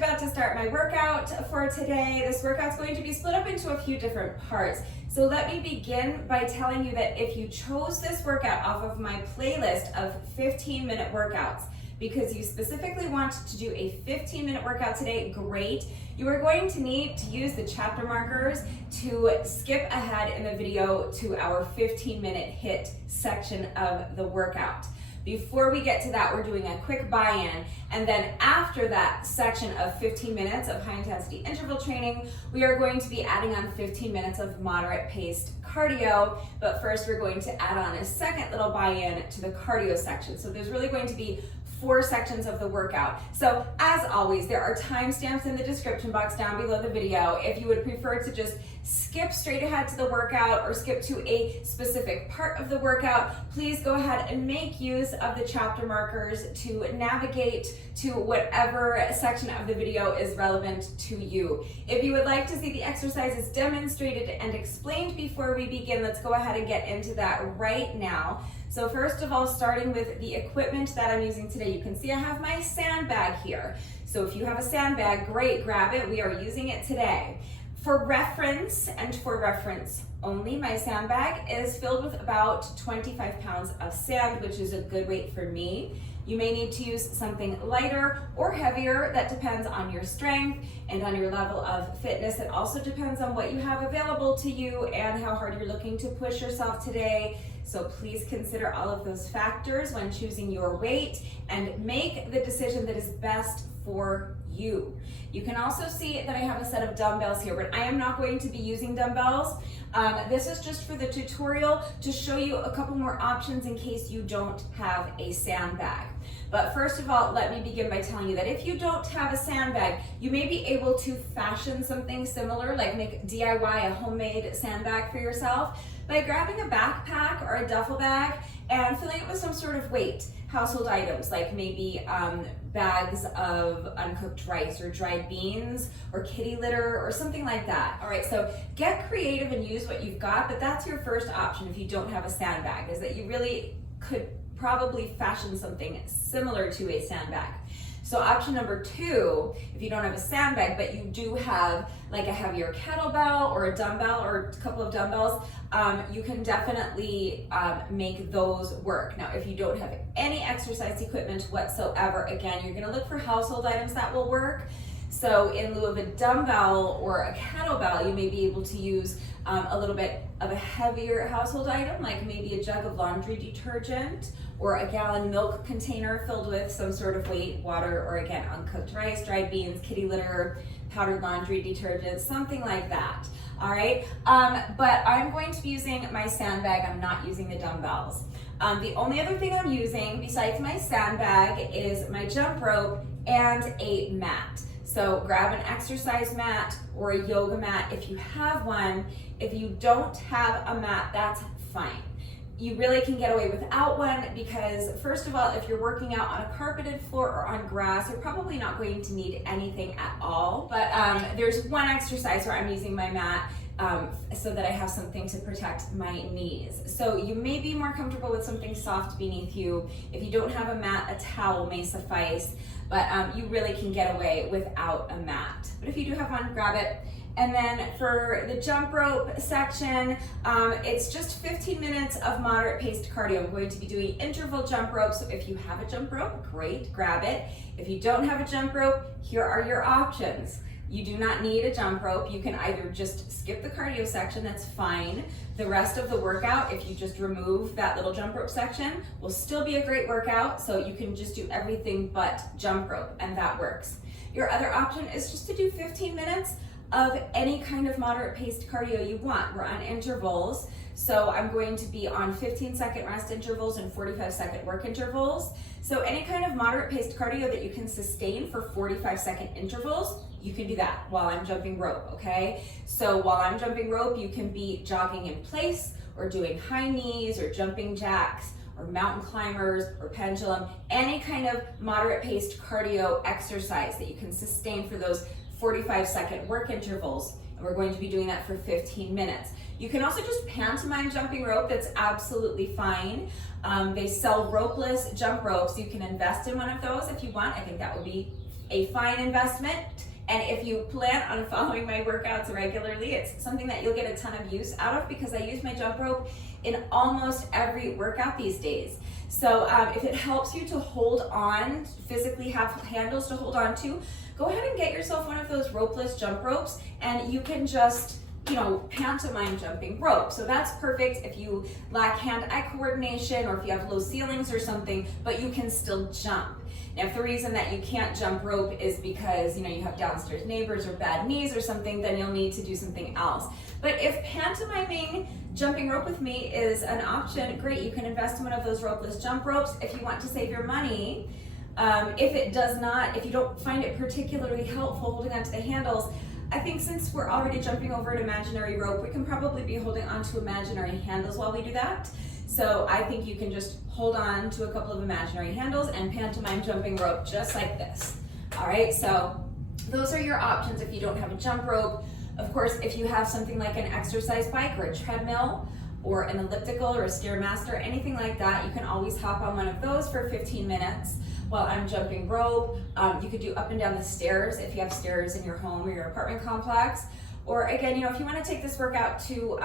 about to start my workout for today. This workout's going to be split up into a few different parts. So let me begin by telling you that if you chose this workout off of my playlist of 15-minute workouts, because you specifically want to do a 15-minute workout today, great. You are going to need to use the chapter markers to skip ahead in the video to our 15-minute HIIT section of the workout. Before we get to that, we're doing a quick buy-in, and then after that section of 15 minutes of high-intensity interval training, we are going to be adding on 15 minutes of moderate-paced cardio, but first we're going to add on a second little buy-in to the cardio section. So there's really going to be 4 sections of the workout. So as always, there are timestamps in the description box down below the video. If you would prefer to just skip straight ahead to the workout or skip to a specific part of the workout, please go ahead and make use of the chapter markers to navigate to whatever section of the video is relevant to you. If you would like to see the exercises demonstrated and explained before we begin, let's go ahead and get into that right now. So first of all, starting with the equipment that I'm using today, you can see I have my sandbag here. So if you have a sandbag, great, grab it. We are using it today. For reference, and for reference only, my sandbag is filled with about 25 pounds of sand, which is a good weight for me. You may need to use something lighter or heavier. That depends on your strength and on your level of fitness. It also depends on what you have available to you and how hard you're looking to push yourself today. So please consider all of those factors when choosing your weight and make the decision that is best for you. You can also see that I have a set of dumbbells here, but I am not going to be using dumbbells. This is just for the tutorial to show you a couple more options in case you don't have a sandbag. But first of all, let me begin by telling you that if you don't have a sandbag, you may be able to fashion something similar, like make DIY a homemade sandbag for yourself by grabbing a backpack or a duffel bag and filling it with some sort of weight, household items, like maybe bags of uncooked rice or dried beans or kitty litter or something like that. All right, so get creative and use what you've got, but that's your first option if you don't have a sandbag, is that you really could probably fashion something similar to a sandbag. So option number 2, if you don't have a sandbag, but you do have like a heavier kettlebell or a dumbbell or a couple of dumbbells, you can definitely make those work. Now, if you don't have any exercise equipment whatsoever, again, you're gonna look for household items that will work. So in lieu of a dumbbell or a kettlebell, you may be able to use a little bit of a heavier household item, like maybe a jug of laundry detergent or a gallon milk container filled with some sort of weight, water, or again, uncooked rice, dried beans, kitty litter, powdered laundry detergent, something like that. All right, but I'm going to be using my sandbag. I'm not using the dumbbells. The only other thing I'm using besides my sandbag is my jump rope and a mat. So grab an exercise mat or a yoga mat if you have one. If you don't have a mat, that's fine. You really can get away without one because, first of all, if you're working out on a carpeted floor or on grass, you're probably not going to need anything at all. But there's one exercise where I'm using my mat so that I have something to protect my knees. So you may be more comfortable with something soft beneath you. If you don't have a mat, a towel may suffice, but you really can get away without a mat. But if you do have one, grab it. And then for the jump rope section, it's just 15 minutes of moderate paced cardio. I'm going to be doing interval jump rope. So if you have a jump rope, great, grab it. If you don't have a jump rope, here are your options. You do not need a jump rope. You can either just skip the cardio section, that's fine. The rest of the workout, if you just remove that little jump rope section, will still be a great workout. So you can just do everything but jump rope, and that works. Your other option is just to do 15 minutes of any kind of moderate paced cardio you want. We're on intervals. So I'm going to be on 15-second rest intervals and 45-second work intervals. So any kind of moderate paced cardio that you can sustain for 45-second intervals, you can do that while I'm jumping rope, okay? So while I'm jumping rope, you can be jogging in place or doing high knees or jumping jacks or mountain climbers or pendulum, any kind of moderate paced cardio exercise that you can sustain for those 45-second work intervals. And we're going to be doing that for 15 minutes. You can also just pantomime jumping rope. That's absolutely fine. They sell ropeless jump ropes. You can invest in one of those if you want. I think that would be a fine investment. And if you plan on following my workouts regularly, it's something that you'll get a ton of use out of because I use my jump rope in almost every workout these days. So if it helps you to hold on, physically have handles to hold on to, go ahead and get yourself one of those ropeless jump ropes and you can just, you know, pantomime jumping rope. So that's perfect if you lack hand-eye coordination or if you have low ceilings or something, but you can still jump. Now, if the reason that you can't jump rope is because, you know, you have downstairs neighbors or bad knees or something, then you'll need to do something else. But if pantomiming jumping rope with me is an option, great. You can invest in one of those ropeless jump ropes if you want to save your money. If you don't find it particularly helpful holding onto the handles, I think since we're already jumping over an imaginary rope, we can probably be holding onto imaginary handles while we do that. So I think you can just hold on to a couple of imaginary handles and pantomime jumping rope just like this. All right, so those are your options if you don't have a jump rope. Of course, if you have something like an exercise bike or a treadmill or an elliptical or a Stairmaster, anything like that, you can always hop on one of those for 15 minutes while I'm jumping rope. You could do up and down the stairs if you have stairs in your home or your apartment complex. Or again, you know, if you want to take this workout to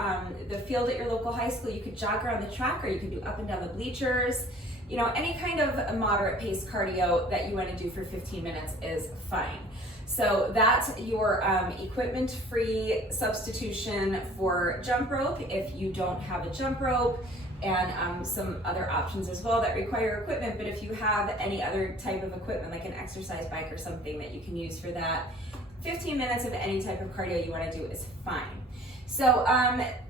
the field at your local high school, you could jog around the track or you could do up and down the bleachers. You know, any kind of a moderate pace cardio that you want to do for 15 minutes is fine. So that's your equipment-free substitution for jump rope if you don't have a jump rope, and some other options as well that require equipment. But if you have any other type of equipment like an exercise bike or something that you can use for that, 15 minutes of any type of cardio you want to do is fine. So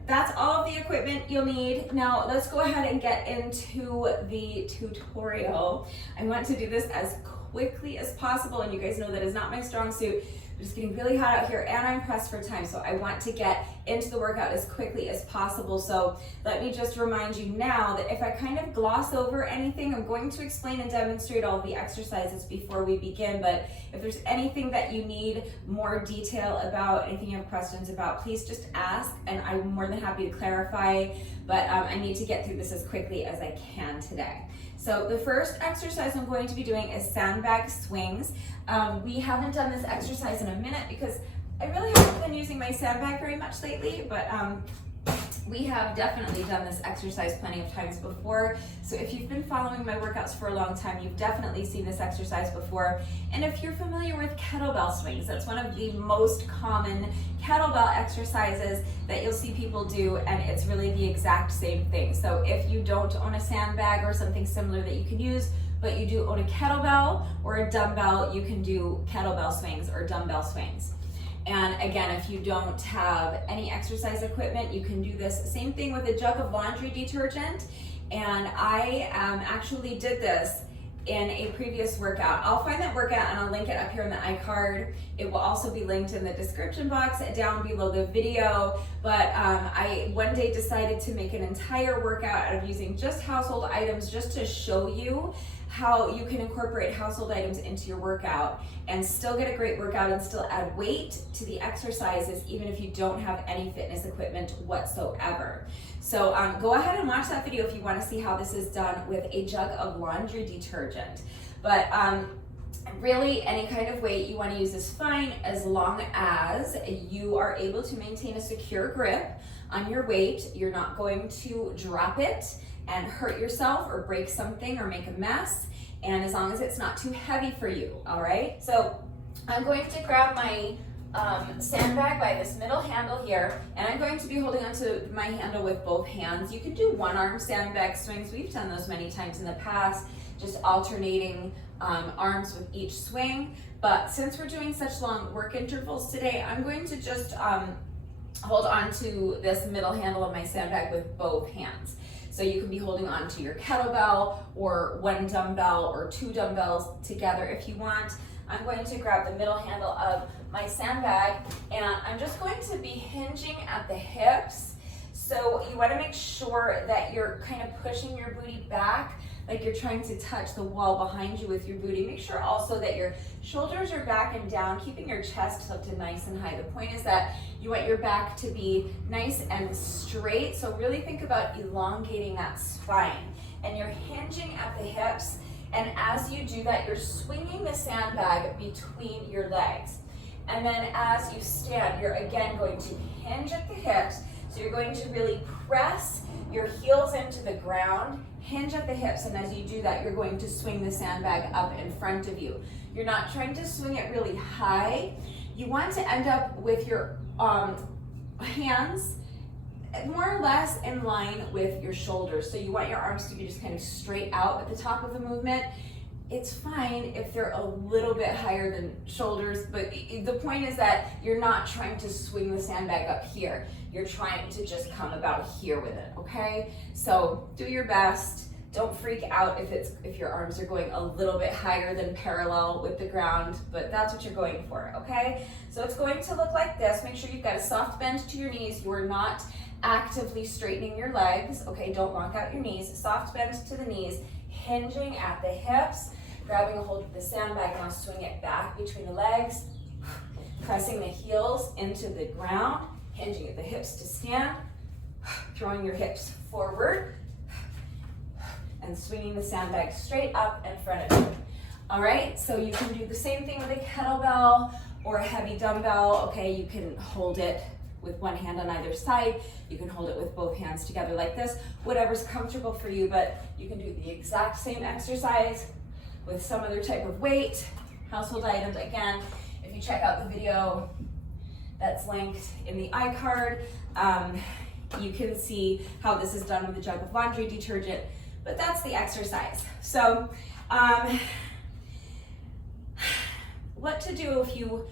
that's all of the equipment you'll need. Now let's go ahead and get into the tutorial. I want to do this as quickly as possible, and you guys know that is not my strong suit. It's getting really hot out here and I'm pressed for time, so I want to get into the workout as quickly as possible. So let me just remind you now that if I kind of gloss over anything, I'm going to explain and demonstrate all the exercises before we begin, but if there's anything that you need more detail about, anything you have questions about, please just ask and I'm more than happy to clarify, but I need to get through this as quickly as I can today. So the first exercise I'm going to be doing is sandbag swings. We haven't done this exercise in a minute because I really haven't been using my sandbag very much lately, but we have definitely done this exercise plenty of times before. So if you've been following my workouts for a long time, you've definitely seen this exercise before. And if you're familiar with kettlebell swings, that's one of the most common kettlebell exercises that you'll see people do, and it's really the exact same thing. So if you don't own a sandbag or something similar that you can use, but you do own a kettlebell or a dumbbell, you can do kettlebell swings or dumbbell swings. And again, if you don't have any exercise equipment, you can do this same thing with a jug of laundry detergent. And I actually did this in a previous workout. I'll find that workout and I'll link it up here in the iCard. It will also be linked in the description box down below the video. But I one day decided to make an entire workout out of using just household items just to show you how you can incorporate household items into your workout and still get a great workout and still add weight to the exercises even if you don't have any fitness equipment whatsoever. So go ahead and watch that video if you want to see how this is done with a jug of laundry detergent. But really any kind of weight you want to use is fine as long as you are able to maintain a secure grip on your weight. You're not going to drop it and hurt yourself or break something or make a mess, and as long as it's not too heavy for you, all right? So I'm going to grab my sandbag by this middle handle here, and I'm going to be holding onto my handle with both hands. You can do one-arm sandbag swings. We've done those many times in the past, just alternating arms with each swing, but since we're doing such long work intervals today, I'm going to just hold on to this middle handle of my sandbag with both hands. So you can be holding on to your kettlebell or one dumbbell or two dumbbells together if you want. I'm going to grab the middle handle of my sandbag and I'm just going to be hinging at the hips. So you want to make sure that you're kind of pushing your booty back, like you're trying to touch the wall behind you with your booty. Make sure also that your shoulders are back and down, keeping your chest lifted nice and high. The point is that you want your back to be nice and straight, so really think about elongating that spine. And you're hinging at the hips, And as you do that, you're swinging the sandbag between your legs. And then as you stand, you're again going to hinge at the hips. So you're going to really press your heels into the ground, hinge at the hips, and as you do that, you're going to swing the sandbag up in front of you. You're not trying to swing it really high. You want to end up with your hands more or less in line with your shoulders. So you want your arms to be just kind of straight out at the top of the movement. It's fine if they're a little bit higher than shoulders, but the point is that you're not trying to swing the sandbag up here. You're trying to just come about here with it, okay? So do your best. Don't freak out if your arms are going a little bit higher than parallel with the ground, but that's what you're going for, okay? So it's going to look like this. Make sure you've got a soft bend to your knees. You are not actively straightening your legs, okay? Don't lock out your knees. Soft bend to the knees, hinging at the hips, grabbing a hold of the sandbag, now swing it back between the legs, pressing the heels into the ground, hinging at the hips to stand, throwing your hips forward, and swinging the sandbag straight up in front of you. All right, so you can do the same thing with a kettlebell or a heavy dumbbell. Okay, you can hold it with one hand on either side. You can hold it with both hands together like this, whatever's comfortable for you, but you can do the exact same exercise with some other type of weight, household items. Again, if you check out the video that's linked in the iCard, you can see how this is done with a jug of laundry detergent, but that's the exercise. So what to do if you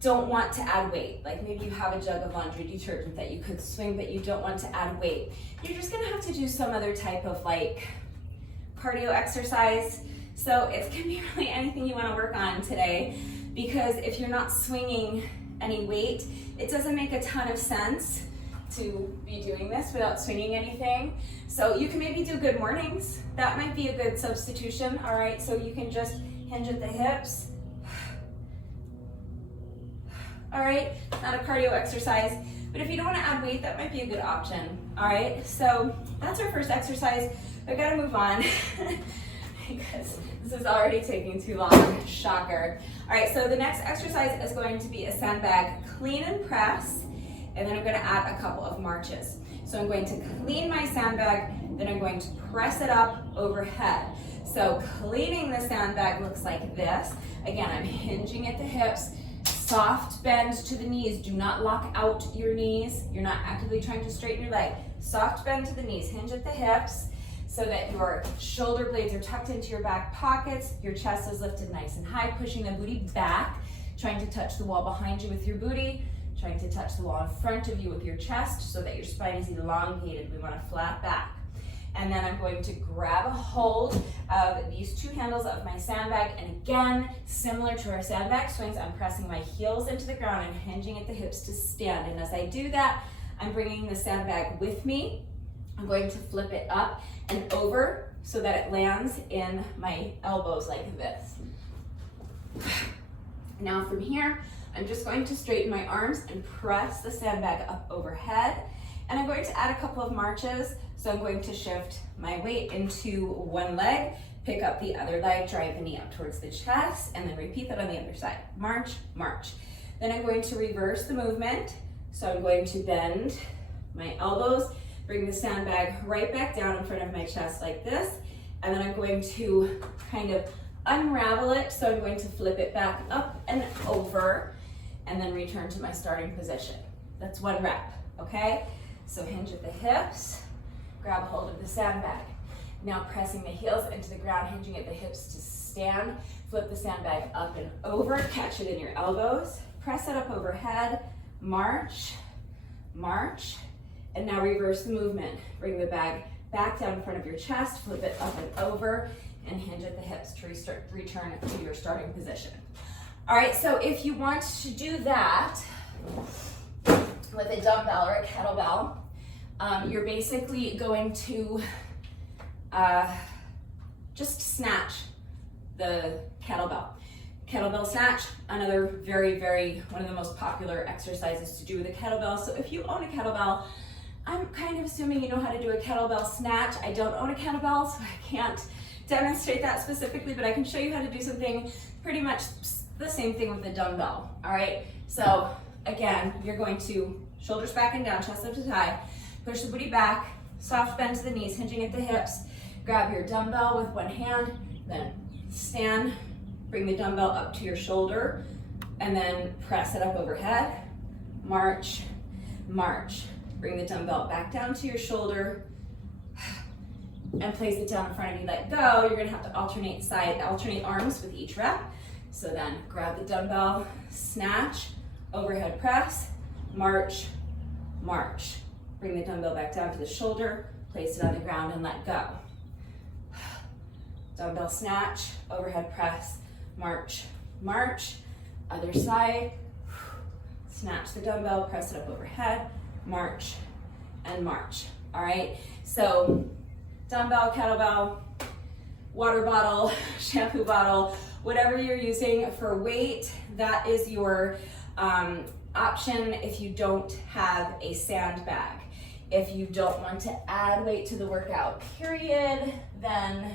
don't want to add weight? Like maybe you have a jug of laundry detergent that you could swing, but you don't want to add weight. You're just gonna have to do some other type of like cardio exercise. So it can be really anything you wanna work on today, because if you're not swinging any weight, it doesn't make a ton of sense to be doing this without swinging anything. So you can maybe do good mornings. That might be a good substitution, all right? So you can just hinge at the hips. All right, not a cardio exercise, but if you don't want to add weight, that might be a good option, all right? So that's our first exercise. I gotta move on because this is already taking too long, shocker. All right, so the next exercise is going to be a sandbag clean and press, and then I'm gonna add a couple of marches. So I'm going to clean my sandbag, then I'm going to press it up overhead. So cleaning the sandbag looks like this. Again, I'm hinging at the hips, soft bend to the knees. Do not lock out your knees. You're not actively trying to straighten your leg. Soft bend to the knees, hinge at the hips so that your shoulder blades are tucked into your back pockets. Your chest is lifted nice and high, pushing the booty back, trying to touch the wall behind you with your booty, trying to touch the wall in front of you with your chest so that your spine is elongated. We want a flat back. And then I'm going to grab a hold of these two handles of my sandbag. And again, similar to our sandbag swings, I'm pressing my heels into the ground and hinging at the hips to stand. And as I do that, I'm bringing the sandbag with me. I'm going to flip it up and over so that it lands in my elbows like this. Now from here, I'm just going to straighten my arms and press the sandbag up overhead. And I'm going to add a couple of marches. So I'm going to shift my weight into one leg, pick up the other leg, drive the knee up towards the chest, and then repeat that on the other side. March, march. Then I'm going to reverse the movement. So I'm going to bend my elbows, bring the sandbag right back down in front of my chest like this, and then I'm going to kind of unravel it. So I'm going to flip it back up and over, and then return to my starting position. That's one rep, okay? So hinge at the hips, grab a hold of the sandbag. Now pressing the heels into the ground, hinging at the hips to stand, flip the sandbag up and over, catch it in your elbows, press it up overhead, march, march, and now reverse the movement. Bring the bag back down in front of your chest, flip it up and over, and hinge at the hips to return to your starting position. All right, so if you want to do that with a dumbbell or a kettlebell, you're basically going to just snatch the kettlebell. Kettlebell snatch, another one of the most popular exercises to do with a kettlebell. So if you own a kettlebell, I'm kind of assuming you know how to do a kettlebell snatch. I don't own a kettlebell, so I can't demonstrate that specifically, but I can show you how to do something pretty much the same thing with the dumbbell, all right? So again, you're going to shoulders back and down, chest up to thigh, push the booty back, soft bend to the knees, hinging at the hips, grab your dumbbell with one hand, then stand, bring the dumbbell up to your shoulder, and then press it up overhead, march, march. Bring the dumbbell back down to your shoulder, and place it down in front of you, let go. You're gonna have to alternate arms with each rep. So then grab the dumbbell, snatch, overhead press, march, march. Bring the dumbbell back down to the shoulder, place it on the ground and let go. Dumbbell snatch, overhead press, march, march. Other side, snatch the dumbbell, press it up overhead, march, and march. All right, so dumbbell, kettlebell, water bottle, shampoo bottle, whatever you're using for weight, that is your option if you don't have a sandbag. If you don't want to add weight to the workout, period, then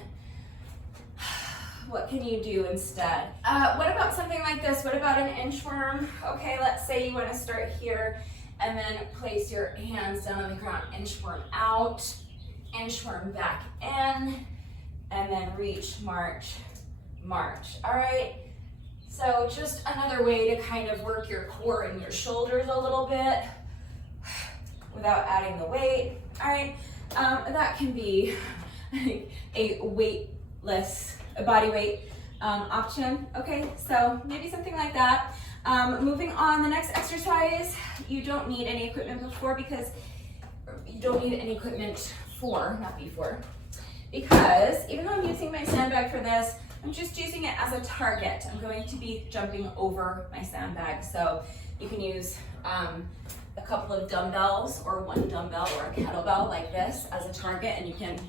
what can you do instead? What about something like this? What about an inchworm? Okay, let's say you want to start here and then place your hands down on the ground, inchworm out, inchworm back in, and then reach, march, march. All right, so just another way to kind of work your core and your shoulders a little bit without adding the weight. All right, that can be a weightless, a body weight option. Okay, so maybe something like that. Moving on, the next exercise, you don't need any equipment before because you don't need any equipment for, not before, because even though I'm using my sandbag for this, I'm just using it as a target. I'm going to be jumping over my sandbag. So you can use a couple of dumbbells or one dumbbell or a kettlebell like this as a target and you can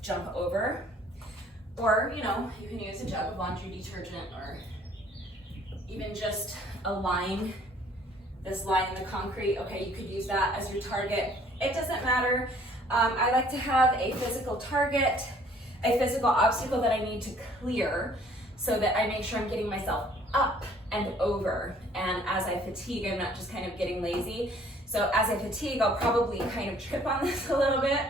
jump over. Or, you know, you can use a jug of laundry detergent or even just a line, this line in the concrete. Okay, you could use that as your target. It doesn't matter. I like to have a physical target, a physical obstacle that I need to clear so that I make sure I'm getting myself up and over. And as I fatigue, I'm not just kind of getting lazy. So as I fatigue, I'll probably kind of trip on this a little bit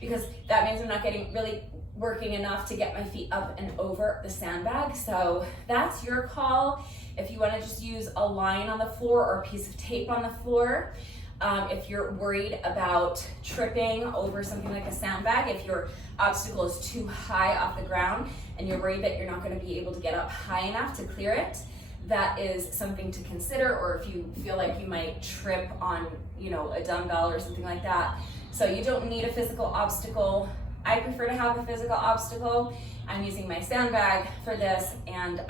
because that means I'm not getting really working enough to get my feet up and over the sandbag. So that's your call. If you want to just use a line on the floor or a piece of tape on the floor, if you're worried about tripping over something like a sandbag, if your obstacle is too high off the ground and you're worried that you're not going to be able to get up high enough to clear it, that is something to consider. Or if you feel like you might trip on, you know, a dumbbell or something like that. So you don't need a physical obstacle. I prefer to have a physical obstacle. I'm using my sandbag for this, and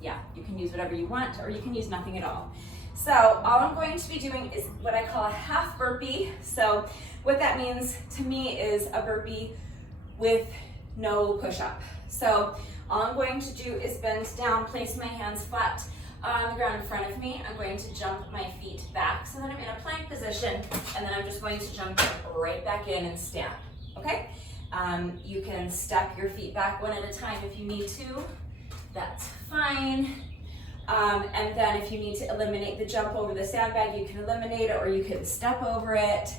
yeah, you can use whatever you want, or you can use nothing at all. So all I'm going to be doing is what I call a half burpee. So what that means to me is a burpee with no push-up. So all I'm going to do is bend down, place my hands flat on the ground in front of me. I'm going to jump my feet back so that I'm in a plank position, and then I'm just going to jump right back in and stand, okay? You can step your feet back one at a time if you need to. That's fine. And then if you need to eliminate the jump over the sandbag, you can eliminate it or you can step over it,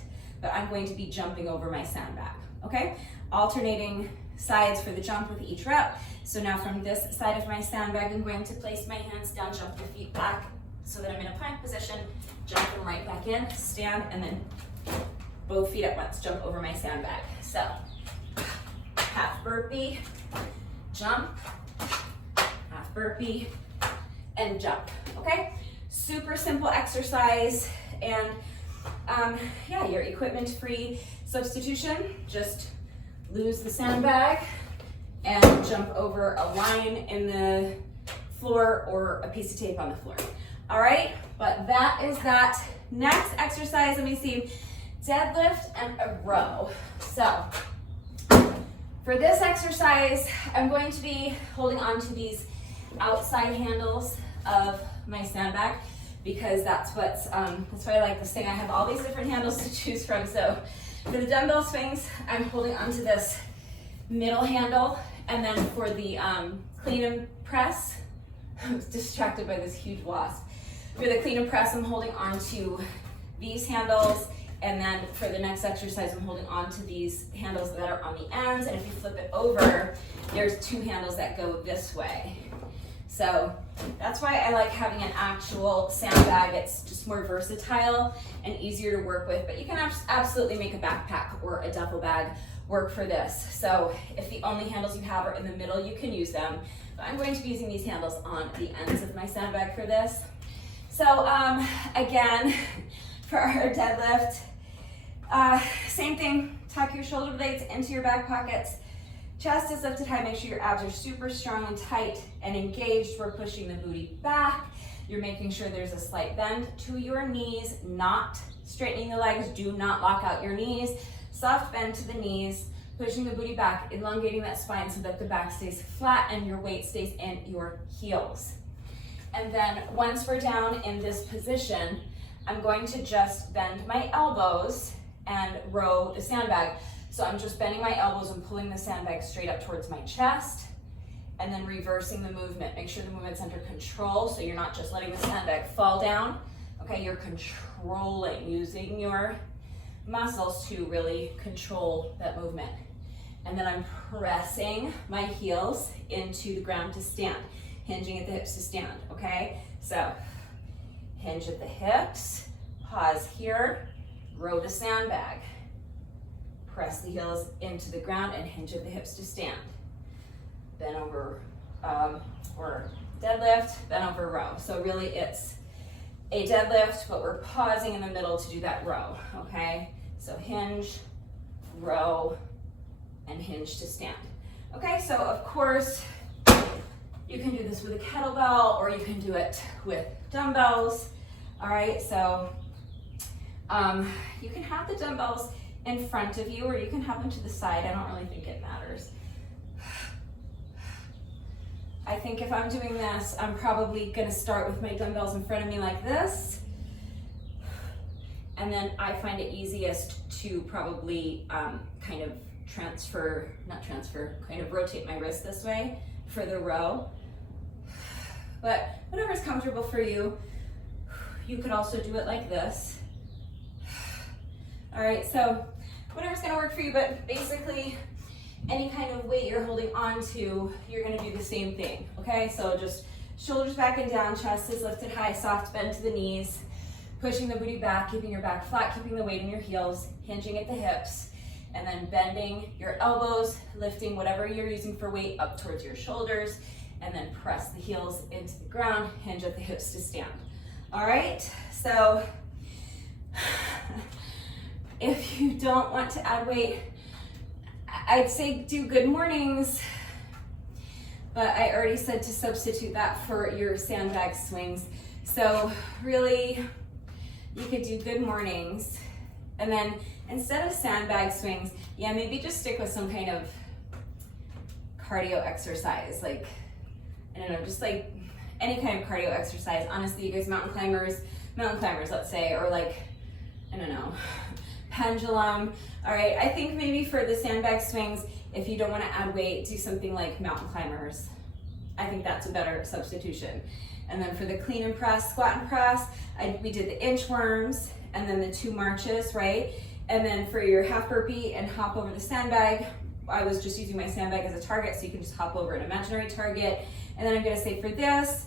but I'm going to be jumping over my sandbag, okay? Alternating sides for the jump with each rep. So now from this side of my sandbag, I'm going to place my hands down, jump the feet back so that I'm in a plank position, jump them right back in, stand, and then both feet at once, jump over my sandbag. So half burpee, jump, half burpee, and jump, okay? Super simple exercise, and yeah, your equipment-free substitution, just lose the sandbag and jump over a line in the floor or a piece of tape on the floor. All right, but that is that. Next exercise, let me see, deadlift and a row. So for this exercise, I'm going to be holding on to these outside handles of my sandbag because that's what's that's why I like this thing. I have all these different handles to choose from. So for the dumbbell swings, I'm holding onto this middle handle, And then for the clean and press, I was distracted by this huge wasp. For the clean and press, I'm holding on to these handles, and then for the next exercise, I'm holding on to these handles that are on the ends, and if you flip it over, there's two handles that go this way. So that's why I like having an actual sandbag. It's just more versatile and easier to work with, but you can absolutely make a backpack or a duffel bag work for this. So if the only handles you have are in the middle, you can use them. But I'm going to be using these handles on the ends of my sandbag for this. So again, for our deadlift, same thing, tuck your shoulder blades into your back pockets. Chest is lifted high, make sure your abs are super strong and tight and engaged. We're pushing the booty back. You're making sure there's a slight bend to your knees, not straightening the legs. Do not lock out your knees. Soft bend to the knees, pushing the booty back, elongating that spine so that the back stays flat and your weight stays in your heels. And then once we're down in this position, I'm going to just bend my elbows and row the sandbag. So I'm just bending my elbows and pulling the sandbag straight up towards my chest, and then reversing the movement. Make sure the movement's under control, so you're not just letting the sandbag fall down. Okay, you're controlling, using your muscles to really control that movement. And then I'm pressing my heels into the ground to stand, hinging at the hips to stand, okay? So hinge at the hips, pause here, row the sandbag. Press the heels into the ground and hinge at the hips to stand. Bend over, or deadlift, bend over row. So really it's a deadlift, but we're pausing in the middle to do that row, okay? So hinge, row, and hinge to stand. Okay, so of course, you can do this with a kettlebell or you can do it with dumbbells. All right, so you can have the dumbbells in front of you or you can have them to the side. I don't really think it matters. I think if I'm doing this, I'm probably gonna start with my dumbbells in front of me like this. And then I find it easiest to probably kind of kind of rotate my wrist this way for the row. But whatever's comfortable for you. You could also do it like this. All right, so whatever's gonna work for you, but basically any kind of weight you're holding on to, you're gonna do the same thing, okay? So just shoulders back and down, chest is lifted high, soft bend to the knees, pushing the booty back, keeping your back flat, keeping the weight in your heels, hinging at the hips, and then bending your elbows, lifting whatever you're using for weight up towards your shoulders, and then press the heels into the ground, hinge at the hips to stand. All right, so if you don't want to add weight, I'd say do good mornings, but I already said to substitute that for your sandbag swings. So really, you could do good mornings, and then instead of sandbag swings, yeah, maybe just stick with some kind of cardio exercise, like, I don't know, just like any kind of cardio exercise. Honestly, you guys mountain climbers, let's say, or like, I don't know, pendulum. All right, I think maybe for the sandbag swings, if you don't want to add weight, do something like mountain climbers. I think that's a better substitution. And then for the clean and press, squat and press, we did the inchworms and then the 2 marches, right? And then for your half burpee and hop over the sandbag, I was just using my sandbag as a target, so you can just hop over an imaginary target. And then I'm gonna say for this,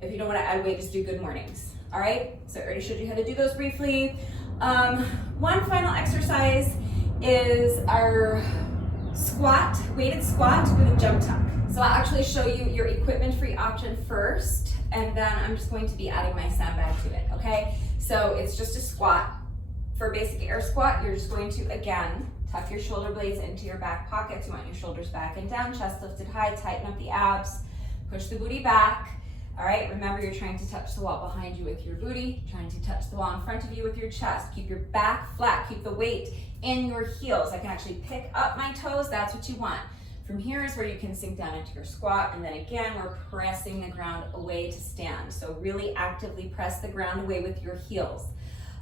if you don't wanna add weight, just do good mornings, all right? So I already showed you how to do those briefly. One final exercise is our squat, weighted squat with a jump tuck. So I'll actually show you your equipment-free option first, and then I'm just going to be adding my sandbag to it, okay? So it's just a squat. For basic air squat, you're just going to, again, tuck your shoulder blades into your back pockets. You want your shoulders back and down, chest lifted high, tighten up the abs, push the booty back. All right, remember you're trying to touch the wall behind you with your booty, trying to touch the wall in front of you with your chest. Keep your back flat, keep the weight in your heels. I can actually pick up my toes, that's what you want. From here is where you can sink down into your squat, and then again, we're pressing the ground away to stand. So really actively press the ground away with your heels.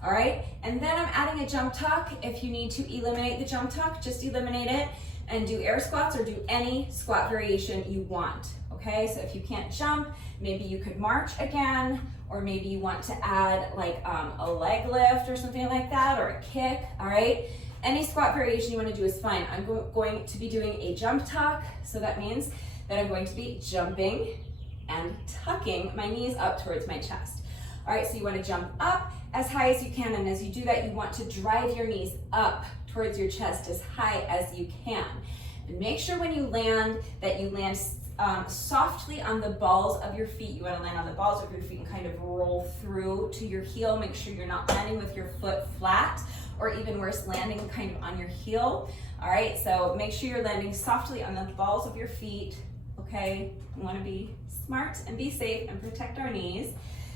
All right, and then I'm adding a jump tuck. If you need to eliminate the jump tuck, just eliminate it. and do air squats or do any squat variation you want, okay? So if you can't jump, maybe you could march again, or maybe you want to add like a leg lift or something like that, or a kick, all right? Any squat variation you want to do is fine. I'm going to be doing a jump tuck, so that means that I'm going to be jumping and tucking my knees up towards my chest. All right, so you want to jump up as high as you can, and as you do that, you want to drive your knees up towards your chest as high as you can. And make sure when you land that you land softly on the balls of your feet. You want to land on the balls of your feet and kind of roll through to your heel. Make sure you're not landing with your foot flat, or even worse, landing kind of on your heel. All right, so make sure you're landing softly on the balls of your feet, okay? We want to be smart and be safe and protect our knees.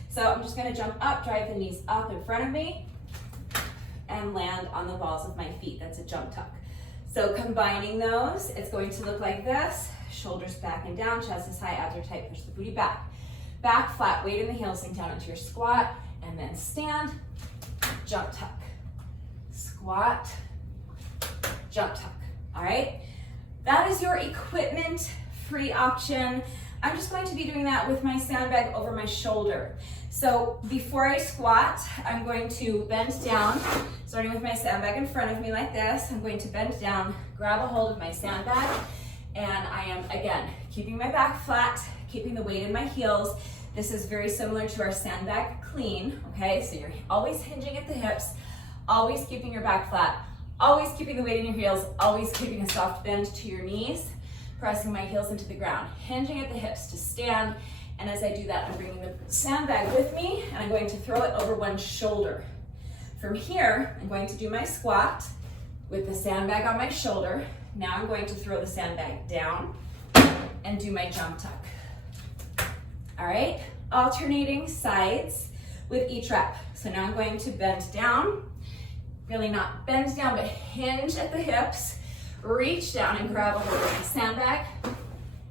So I'm just going to jump up, drive the knees up in front of me, and land on the balls of my feet. That's a jump tuck. So combining those, it's going to look like this. Shoulders back and down, chest is high, abs are tight, push the booty back. Back flat, weight in the heels, sink down into your squat, and then stand, jump tuck. Squat, jump tuck, all right? That is your equipment-free option. I'm just going to be doing that with my sandbag over my shoulder. So before I squat, I'm going to bend down, starting with my sandbag in front of me like this. I'm going to bend down, grab a hold of my sandbag, and I am, again, keeping my back flat, keeping the weight in my heels. This is very similar to our sandbag clean, okay? So you're always hinging at the hips, always keeping your back flat, always keeping the weight in your heels, always keeping a soft bend to your knees, pressing my heels into the ground, hinging at the hips to stand. And as I do that, I'm bringing the sandbag with me, and I'm going to throw it over one shoulder. From here, I'm going to do my squat with the sandbag on my shoulder. Now I'm going to throw the sandbag down and do my jump tuck. All right, alternating sides with each rep. So now I'm going to bend down, really not bend down, but hinge at the hips, reach down and grab a hold of my sandbag,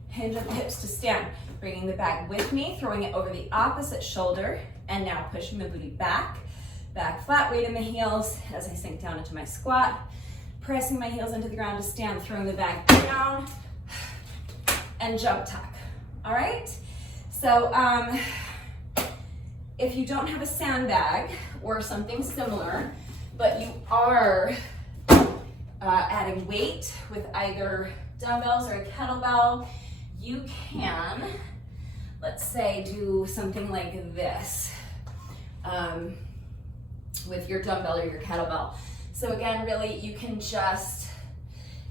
hinge at the hips to stand. Bringing the bag with me, throwing it over the opposite shoulder, and now pushing the booty back, back flat, weight in the heels as I sink down into my squat, pressing my heels into the ground to stand, throwing the bag down, and jump tuck, all right? So if you don't have a sandbag or something similar, but you are adding weight with either dumbbells or a kettlebell, you can, let's say, do something like this with your dumbbell or your kettlebell. So again, really, you can just,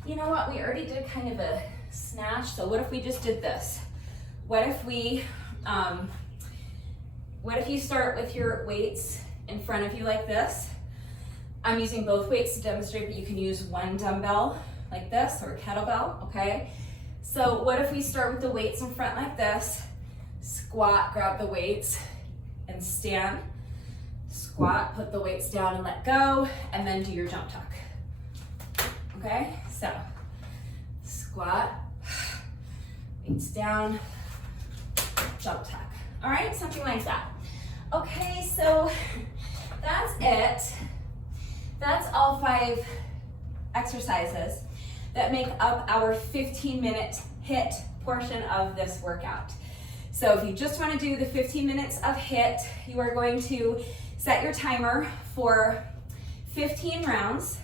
you know what, we already did kind of a snatch, so what if we just did this? What if you start with your weights in front of you like this? I'm using both weights to demonstrate, but you can use one dumbbell like this or a kettlebell, okay? So what if we start with the weights in front like this, squat, grab the weights, and stand, squat, put the weights down and let go, and then do your jump tuck, okay? So, squat, weights down, jump tuck, all right? Something like that. Okay, so that's it. That's all 5 exercises that make up our 15-minute HIIT portion of this workout. So if you just want to do the 15 minutes of HIIT, you are going to set your timer for 15 rounds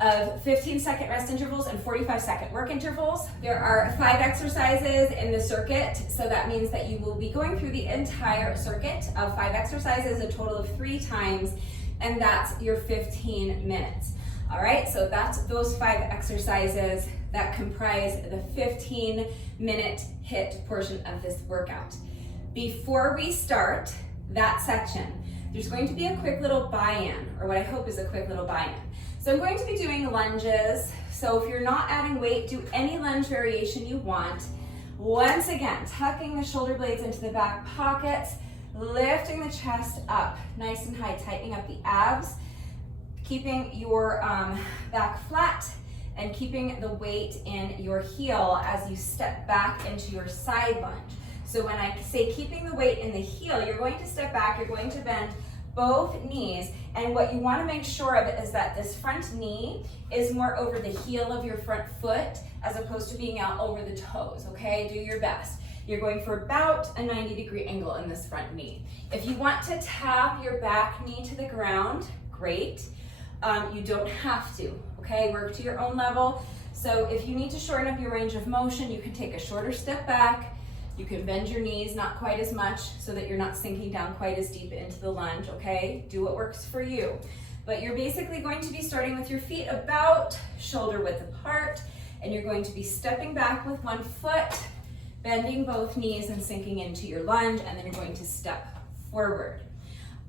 of 15-second rest intervals and 45-second work intervals. There are 5 exercises in the circuit, so that means that you will be going through the entire circuit of 5 exercises, a total of 3 times, and that's your 15 minutes. All right, so that's those 5 exercises that comprise the 15-minute HIIT portion of this workout. Before we start that section, there's going to be a quick little buy-in, or what I hope is a quick little buy-in. So I'm going to be doing lunges. So if you're not adding weight, do any lunge variation you want. Once again, tucking the shoulder blades into the back pockets, lifting the chest up nice and high, tightening up the abs, keeping your back flat, and keeping the weight in your heel as you step back into your side lunge. So when I say keeping the weight in the heel, you're going to step back, you're going to bend both knees, and what you want to make sure of is that this front knee is more over the heel of your front foot as opposed to being out over the toes, okay? Do your best. You're going for about a 90-degree angle in this front knee. If you want to tap your back knee to the ground, great. You don't have to, okay? Work to your own level. So if you need to shorten up your range of motion, you can take a shorter step back. You can bend your knees not quite as much so that you're not sinking down quite as deep into the lunge, okay? Do what works for you. But you're basically going to be starting with your feet about shoulder width apart, and you're going to be stepping back with one foot, bending both knees and sinking into your lunge, and then you're going to step forward.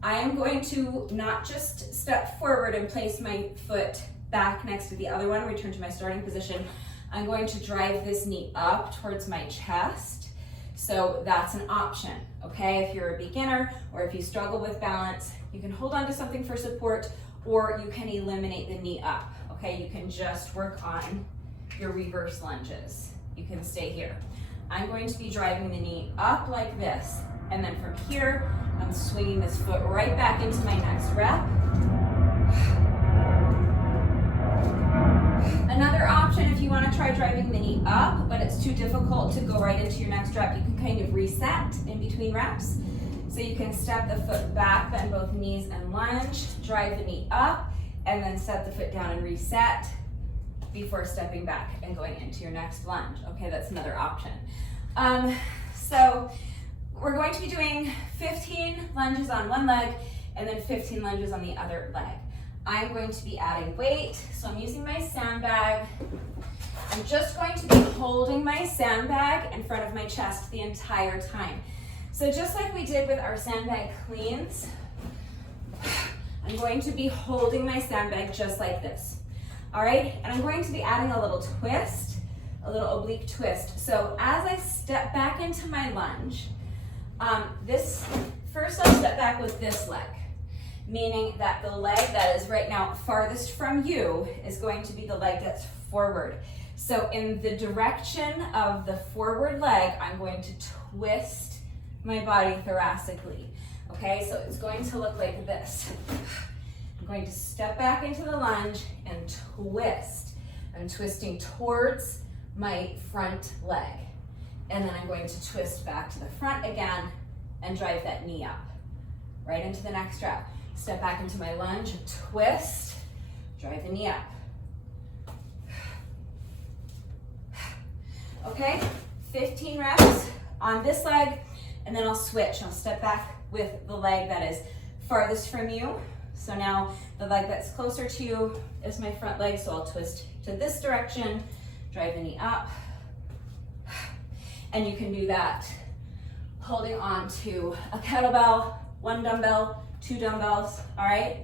I am going to not just step forward and place my foot back next to the other one, return to my starting position. I'm going to drive this knee up towards my chest. So that's an option, okay? If you're a beginner or if you struggle with balance, you can hold on to something for support, or you can eliminate the knee up, okay? You can just work on your reverse lunges. You can stay here. I'm going to be driving the knee up like this, and then from here, I'm swinging this foot right back into my next rep. Another option, if you want to try driving the knee up, but it's too difficult to go right into your next rep, you can kind of reset in between reps. So you can step the foot back, bend both knees and lunge, drive the knee up, and then set the foot down and reset before stepping back and going into your next lunge. Okay, that's another option. So we're going to be doing 15 lunges on one leg and then 15 lunges on the other leg. I'm going to be adding weight, so I'm using my sandbag. I'm just going to be holding my sandbag in front of my chest the entire time. So just like we did with our sandbag cleans, I'm going to be holding my sandbag just like this. All right, and I'm going to be adding a little twist, a little oblique twist. So as I step back into my lunge, first I'll step back with this leg, meaning that the leg that is right now farthest from you is going to be the leg that's forward. So in the direction of the forward leg, I'm going to twist my body thoracically. Okay, so it's going to look like this. I'm going to step back into the lunge and twist. I'm twisting towards my front leg. And then I'm going to twist back to the front again and drive that knee up, right into the next rep. Step back into my lunge, twist, drive the knee up. Okay, 15 reps on this leg, and then I'll switch. I'll step back with the leg that is farthest from you. So now the leg that's closer to you is my front leg, so I'll twist to this direction, drive the knee up. And you can do that holding on to a kettlebell, one dumbbell, 2 dumbbells, all right?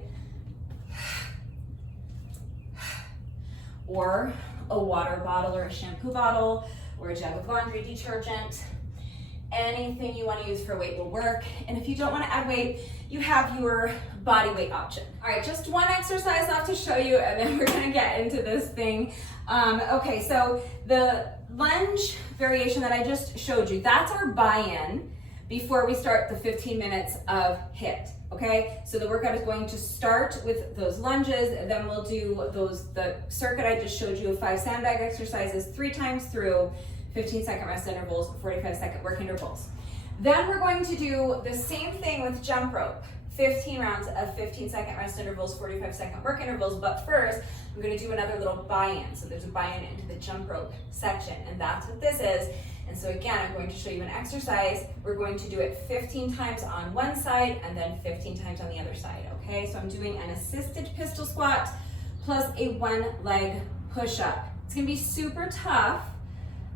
Or a water bottle or a shampoo bottle or a jug of laundry detergent. Anything you want to use for weight will work. And if you don't want to add weight, you have your body weight option. All right, just one exercise left to show you, and then we're going to get into this thing. Okay, so the lunge variation that I just showed you, that's our buy-in before we start the 15 minutes of HIIT. Okay, so the workout is going to start with those lunges, and then we'll do the circuit I just showed you of 5 sandbag exercises 3 times through, 15-second rest intervals, 45-second work intervals. Then we're going to do the same thing with jump rope, 15 rounds of 15-second rest intervals, 45-second work intervals, but first I'm going to do another little buy-in. So there's a buy-in into the jump rope section, and that's what this is. And so again, I'm going to show you an exercise. We're going to do it 15 times on one side and then 15 times on the other side, okay? So I'm doing an assisted pistol squat plus a 1-leg push-up. It's gonna be super tough,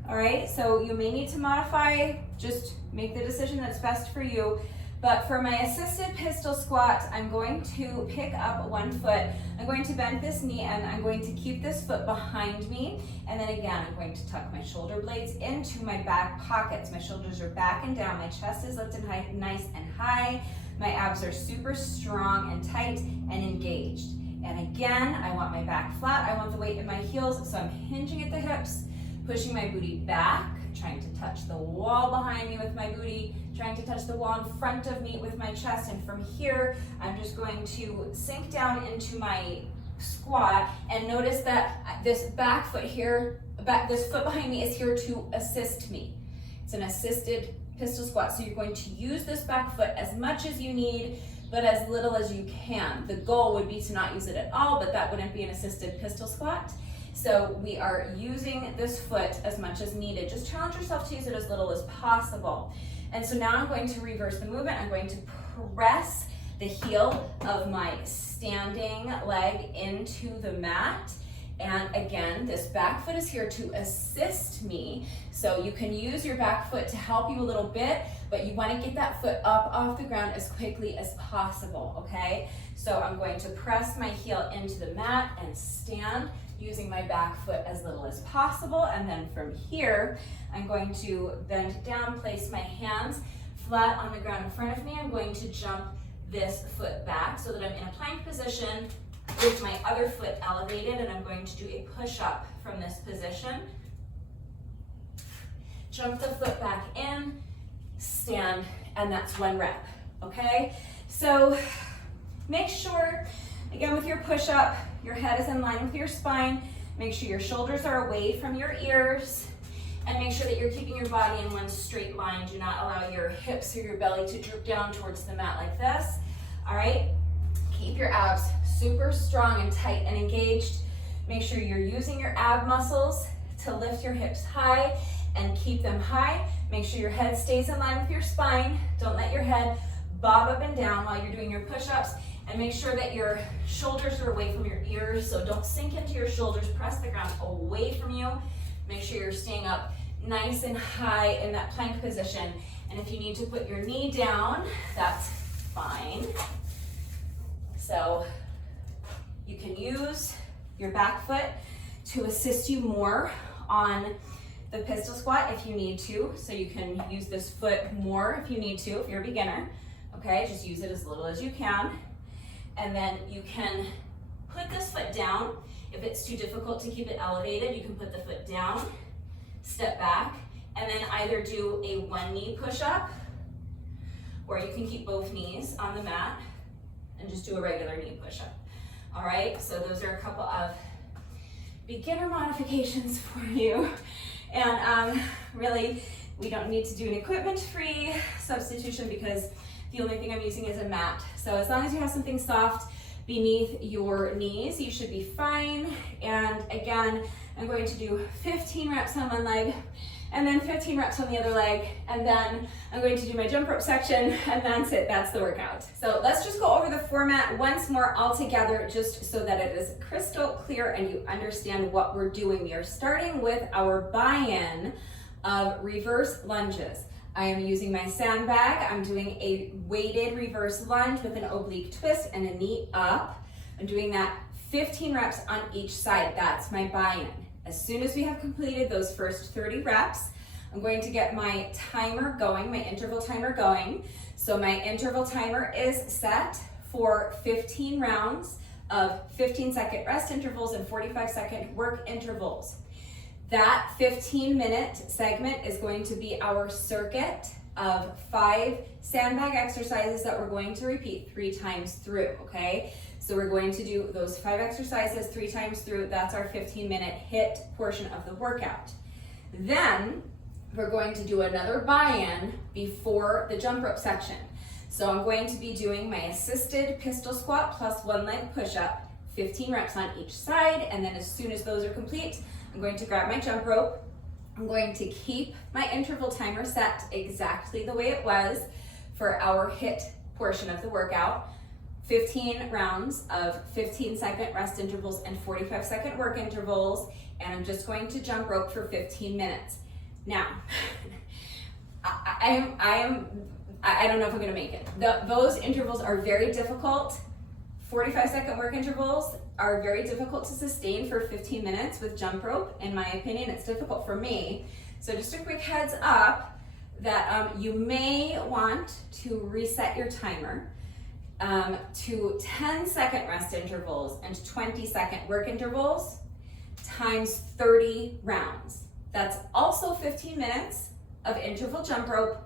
all right? So you may need to modify, just make the decision that's best for you. But for my assisted pistol squat, I'm going to pick up one foot. I'm going to bend this knee and I'm going to keep this foot behind me. And then again, I'm going to tuck my shoulder blades into my back pockets. My shoulders are back and down. My chest is lifted high, nice and high. My abs are super strong and tight and engaged. And again, I want my back flat. I want the weight in my heels, so I'm hinging at the hips, pushing my booty back, trying to touch the wall behind me with my booty, trying to touch the wall in front of me with my chest, and from here, I'm just going to sink down into my squat, and notice that this back foot here, this foot behind me is here to assist me. It's an assisted pistol squat, so you're going to use this back foot as much as you need, but as little as you can. The goal would be to not use it at all, but that wouldn't be an assisted pistol squat. So we are using this foot as much as needed. Just challenge yourself to use it as little as possible. And so now I'm going to reverse the movement. I'm going to press the heel of my standing leg into the mat. And again, this back foot is here to assist me. So you can use your back foot to help you a little bit, but you want to get that foot up off the ground as quickly as possible, okay? So I'm going to press my heel into the mat and stand using my back foot as little as possible. And then from here, I'm going to bend down, place my hands flat on the ground in front of me. I'm going to jump this foot back so that I'm in a plank position with my other foot elevated, and I'm going to do a push-up from this position. Jump the foot back in, stand, and that's 1 rep, okay? So make sure, again with your push-up, your head is in line with your spine. Make sure your shoulders are away from your ears, and make sure that you're keeping your body in one straight line. Do not allow your hips or your belly to droop down towards the mat like this, all right? Keep your abs super strong and tight and engaged. Make sure you're using your ab muscles to lift your hips high and keep them high. Make sure your head stays in line with your spine. Don't let your head bob up and down while you're doing your push-ups, and make sure that your shoulders are away from your ears, so don't sink into your shoulders. Press the ground away from you. Make sure you're staying up nice and high in that plank position, and if you need to put your knee down, that's fine. So you can use your back foot to assist you more on the pistol squat if you need to. So you can use this foot more if you need to, if you're a beginner. Okay, just use it as little as you can. And then you can put this foot down. If it's too difficult to keep it elevated, you can put the foot down, step back, and then either do a 1 knee push-up, or you can keep both knees on the mat and just do a regular knee push-up. All right, so those are a couple of beginner modifications for you. And really, we don't need to do an equipment-free substitution because the only thing I'm using is a mat. So as long as you have something soft beneath your knees, you should be fine. And again, I'm going to do 15 reps on one leg, and then 15 reps on the other leg, and then I'm going to do my jump rope section, and that's it, that's the workout. So let's just go over the format once more all together, just so that it is crystal clear and you understand what we're doing. We are starting with our buy-in of reverse lunges. I am using my sandbag. I'm doing a weighted reverse lunge with an oblique twist and a knee up. I'm doing that 15 reps on each side. That's my buy-in. As soon as we have completed those first 30 reps, I'm going to get my timer going, my interval timer going. So my interval timer is set for 15 rounds of 15-second rest intervals and 45-second work intervals. That 15-minute segment is going to be our circuit of 5 sandbag exercises that we're going to repeat 3 times through, okay? So we're going to do those 5 exercises 3 times through. That's our 15-minute HIIT portion of the workout. Then we're going to do another buy-in before the jump rope section. So I'm going to be doing my assisted pistol squat plus 1 leg push-up, 15 reps on each side, and then as soon as those are complete, I'm going to grab my jump rope. I'm going to keep my interval timer set exactly the way it was for our HIIT portion of the workout. 15 rounds of 15-second rest intervals and 45-second work intervals, and I'm just going to jump rope for 15 minutes. Now, I don't know if I'm gonna make it. Those intervals are very difficult. 45-second work intervals are very difficult to sustain for 15 minutes with jump rope. In my opinion, it's difficult for me. So just a quick heads up that you may want to reset your timer to 10-second rest intervals and 20-second work intervals times 30 rounds. That's also 15 minutes of interval jump rope,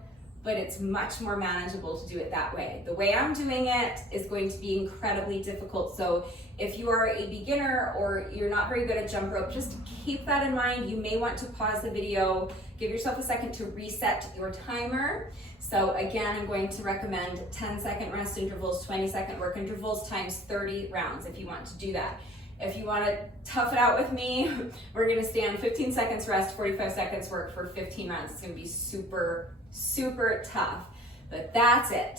but it's much more manageable to do it that way. The way I'm doing it is going to be incredibly difficult. So if you are a beginner or you're not very good at jump rope, just keep that in mind. You may want to pause the video, give yourself a second to reset your timer. So again, I'm going to recommend 10-second rest intervals, 20-second work intervals times 30 rounds if you want to do that. If you want to tough it out with me, we're going to stand 15 seconds rest, 45 seconds work for 15 rounds. It's going to be super, super tough, but that's it.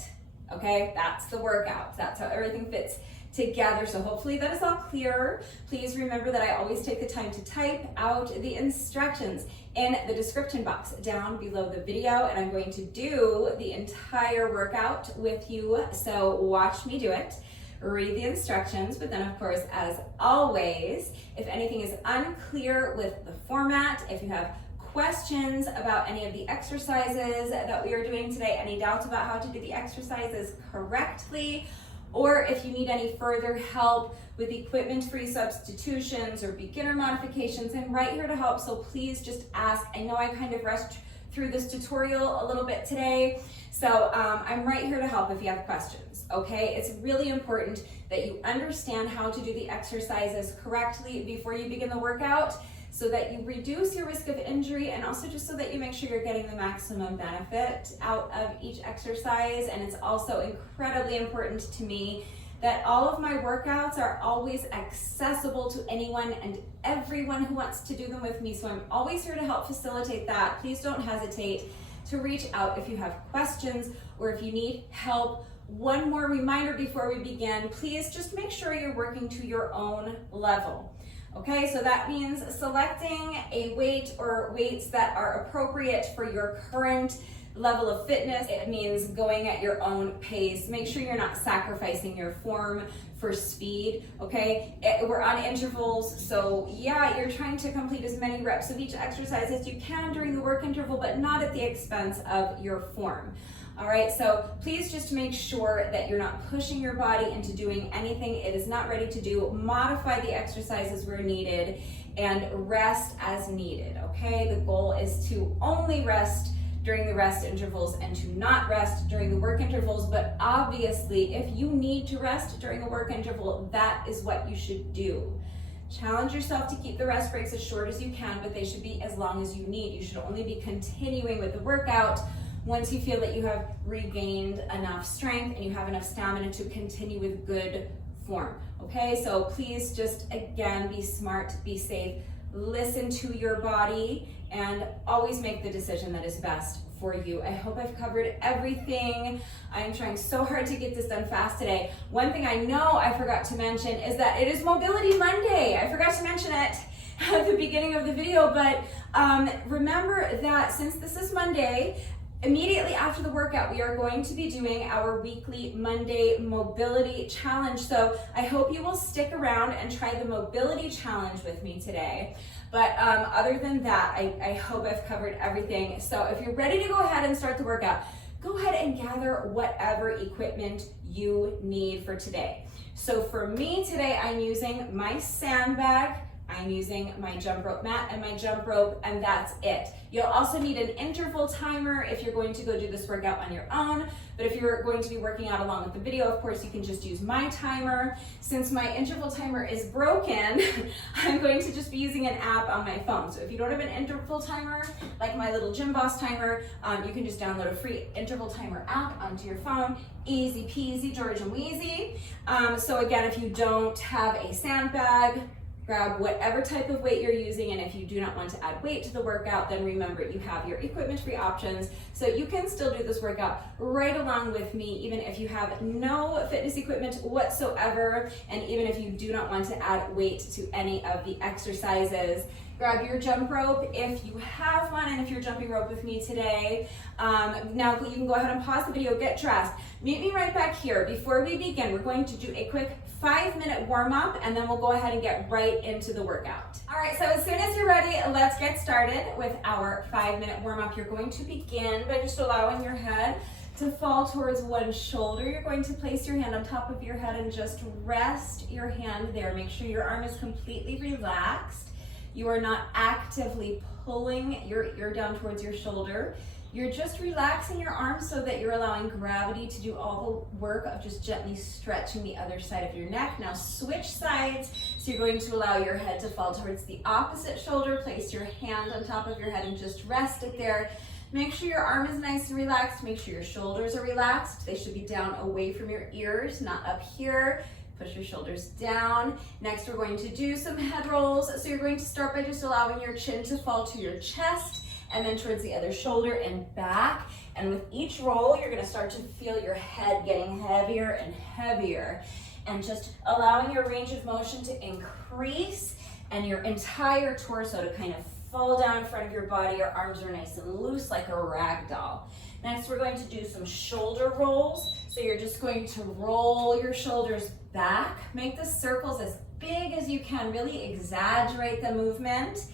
Okay, that's the workout. That's how everything fits together. So hopefully that is all clear. Please remember that I always take the time to type out the instructions in the description box down below the video, and I'm going to do the entire workout with you. So watch me do it. Read the instructions, but then of course, as always, if anything is unclear with the format, if you have questions about any of the exercises that we are doing today, any doubts about how to do the exercises correctly, or if you need any further help with equipment-free substitutions or beginner modifications, I'm right here to help, so please just ask. I know I kind of rushed through this tutorial a little bit today, so I'm right here to help if you have questions, okay? It's really important that you understand how to do the exercises correctly before you begin the workout so that you reduce your risk of injury, and also just so that you make sure you're getting the maximum benefit out of each exercise. And it's also incredibly important to me that all of my workouts are always accessible to anyone and everyone who wants to do them with me. So I'm always here to help facilitate that. Please don't hesitate to reach out if you have questions or if you need help. One more reminder before we begin, please just make sure you're working to your own level. Okay, so that means selecting a weight or weights that are appropriate for your current level of fitness. It means going at your own pace. Make sure you're not sacrificing your form for speed, okay? We're on intervals, so yeah, you're trying to complete as many reps of each exercise as you can during the work interval, but not at the expense of your form. All right, so please just make sure that you're not pushing your body into doing anything it is not ready to do. Modify the exercises where needed and rest as needed, okay? The goal is to only rest during the rest intervals and to not rest during the work intervals, but obviously if you need to rest during the work interval, that is what you should do. Challenge yourself to keep the rest breaks as short as you can, but they should be as long as you need. You should only be continuing with the workout once you feel that you have regained enough strength and you have enough stamina to continue with good form, okay? So please just, again, be smart, be safe, listen to your body, and always make the decision that is best for you. I hope I've covered everything. I'm trying so hard to get this done fast today. One thing I know I forgot to mention is that it is Mobility Monday. I forgot to mention it at the beginning of the video, but remember that since this is Monday, immediately after the workout, we are going to be doing our weekly Monday mobility challenge. So I hope you will stick around and try the mobility challenge with me today. But other than that, I hope I've covered everything. So if you're ready to go ahead and start the workout, go ahead and gather whatever equipment you need for today. So for me today, I'm using my Sandbag, I'm using my jump rope mat and my jump rope, and that's it. You'll also need an interval timer if you're going to go do this workout on your own, but if you're going to be working out along with the video, of course, you can just use my timer. Since my interval timer is broken, I'm going to just be using an app on my phone. So if you don't have an interval timer, like my little Gym Boss timer, you can just download a free interval timer app onto your phone. Easy peasy, George and Wheezy. So again, if you don't have a Sandbag, grab whatever type of weight you're using, and if you do not want to add weight to the workout, then remember you have your equipment-free options, so you can still do this workout right along with me, even if you have no fitness equipment whatsoever, and even if you do not want to add weight to any of the exercises. Grab your jump rope if you have one, and if you're jumping rope with me today. Now you can go ahead and pause the video, get dressed. Meet me right back here. Before we begin, we're going to do a quick 5-minute warm up, and then we'll go ahead and get right into the workout. All right, so as soon as you're ready, let's get started with our 5-minute warm up. You're going to begin by just allowing your head to fall towards one shoulder. You're going to place your hand on top of your head and just rest your hand there. Make sure your arm is completely relaxed. You are not actively pulling your ear down towards your shoulder. You're just relaxing your arms so that you're allowing gravity to do all the work of just gently stretching the other side of your neck. Now switch sides. So you're going to allow your head to fall towards the opposite shoulder. Place your hand on top of your head and just rest it there. Make sure your arm is nice and relaxed. Make sure your shoulders are relaxed. They should be down away from your ears, not up here. Push your shoulders down. Next, we're going to do some head rolls. So you're going to start by just allowing your chin to fall to your chest and then towards the other shoulder and back. And with each roll, you're gonna start to feel your head getting heavier and heavier, and just allowing your range of motion to increase and your entire torso to kind of fall down in front of your body. Your arms are nice and loose like a rag doll. Next, we're going to do some shoulder rolls. So you're just going to roll your shoulders back. Make the circles as big as you can. Really exaggerate the movement.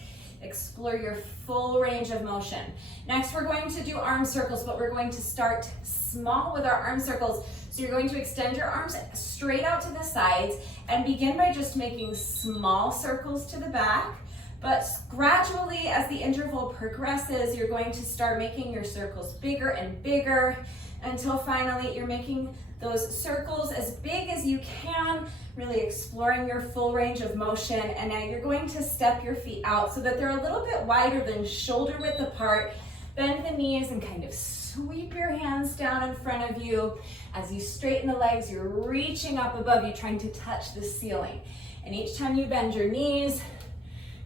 Explore your full range of motion. Next, we're going to do arm circles, but we're going to start small with our arm circles. So you're going to extend your arms straight out to the sides and begin by just making small circles to the back. But gradually, as the interval progresses, you're going to start making your circles bigger and bigger until finally you're making those circles as big as you can, really exploring your full range of motion. And now you're going to step your feet out so that they're a little bit wider than shoulder width apart. Bend the knees and kind of sweep your hands down in front of you. As you straighten the legs, you're reaching up above you, trying to touch the ceiling. And each time you bend your knees,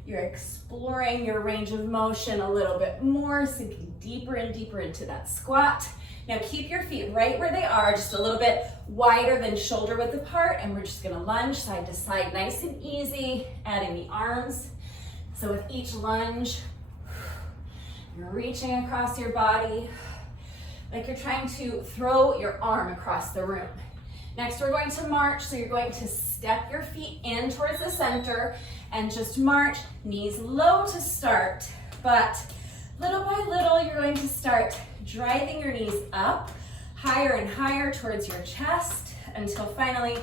you're exploring your range of motion a little bit more, sinking deeper and deeper into that squat. Now keep your feet right where they are, just a little bit wider than shoulder width apart, and we're just gonna lunge side to side, nice and easy, adding the arms. So with each lunge, you're reaching across your body like you're trying to throw your arm across the room. Next, we're going to march, so you're going to step your feet in towards the center and just march, knees low to start, but little by little, you're going to start driving your knees up, higher and higher towards your chest, until finally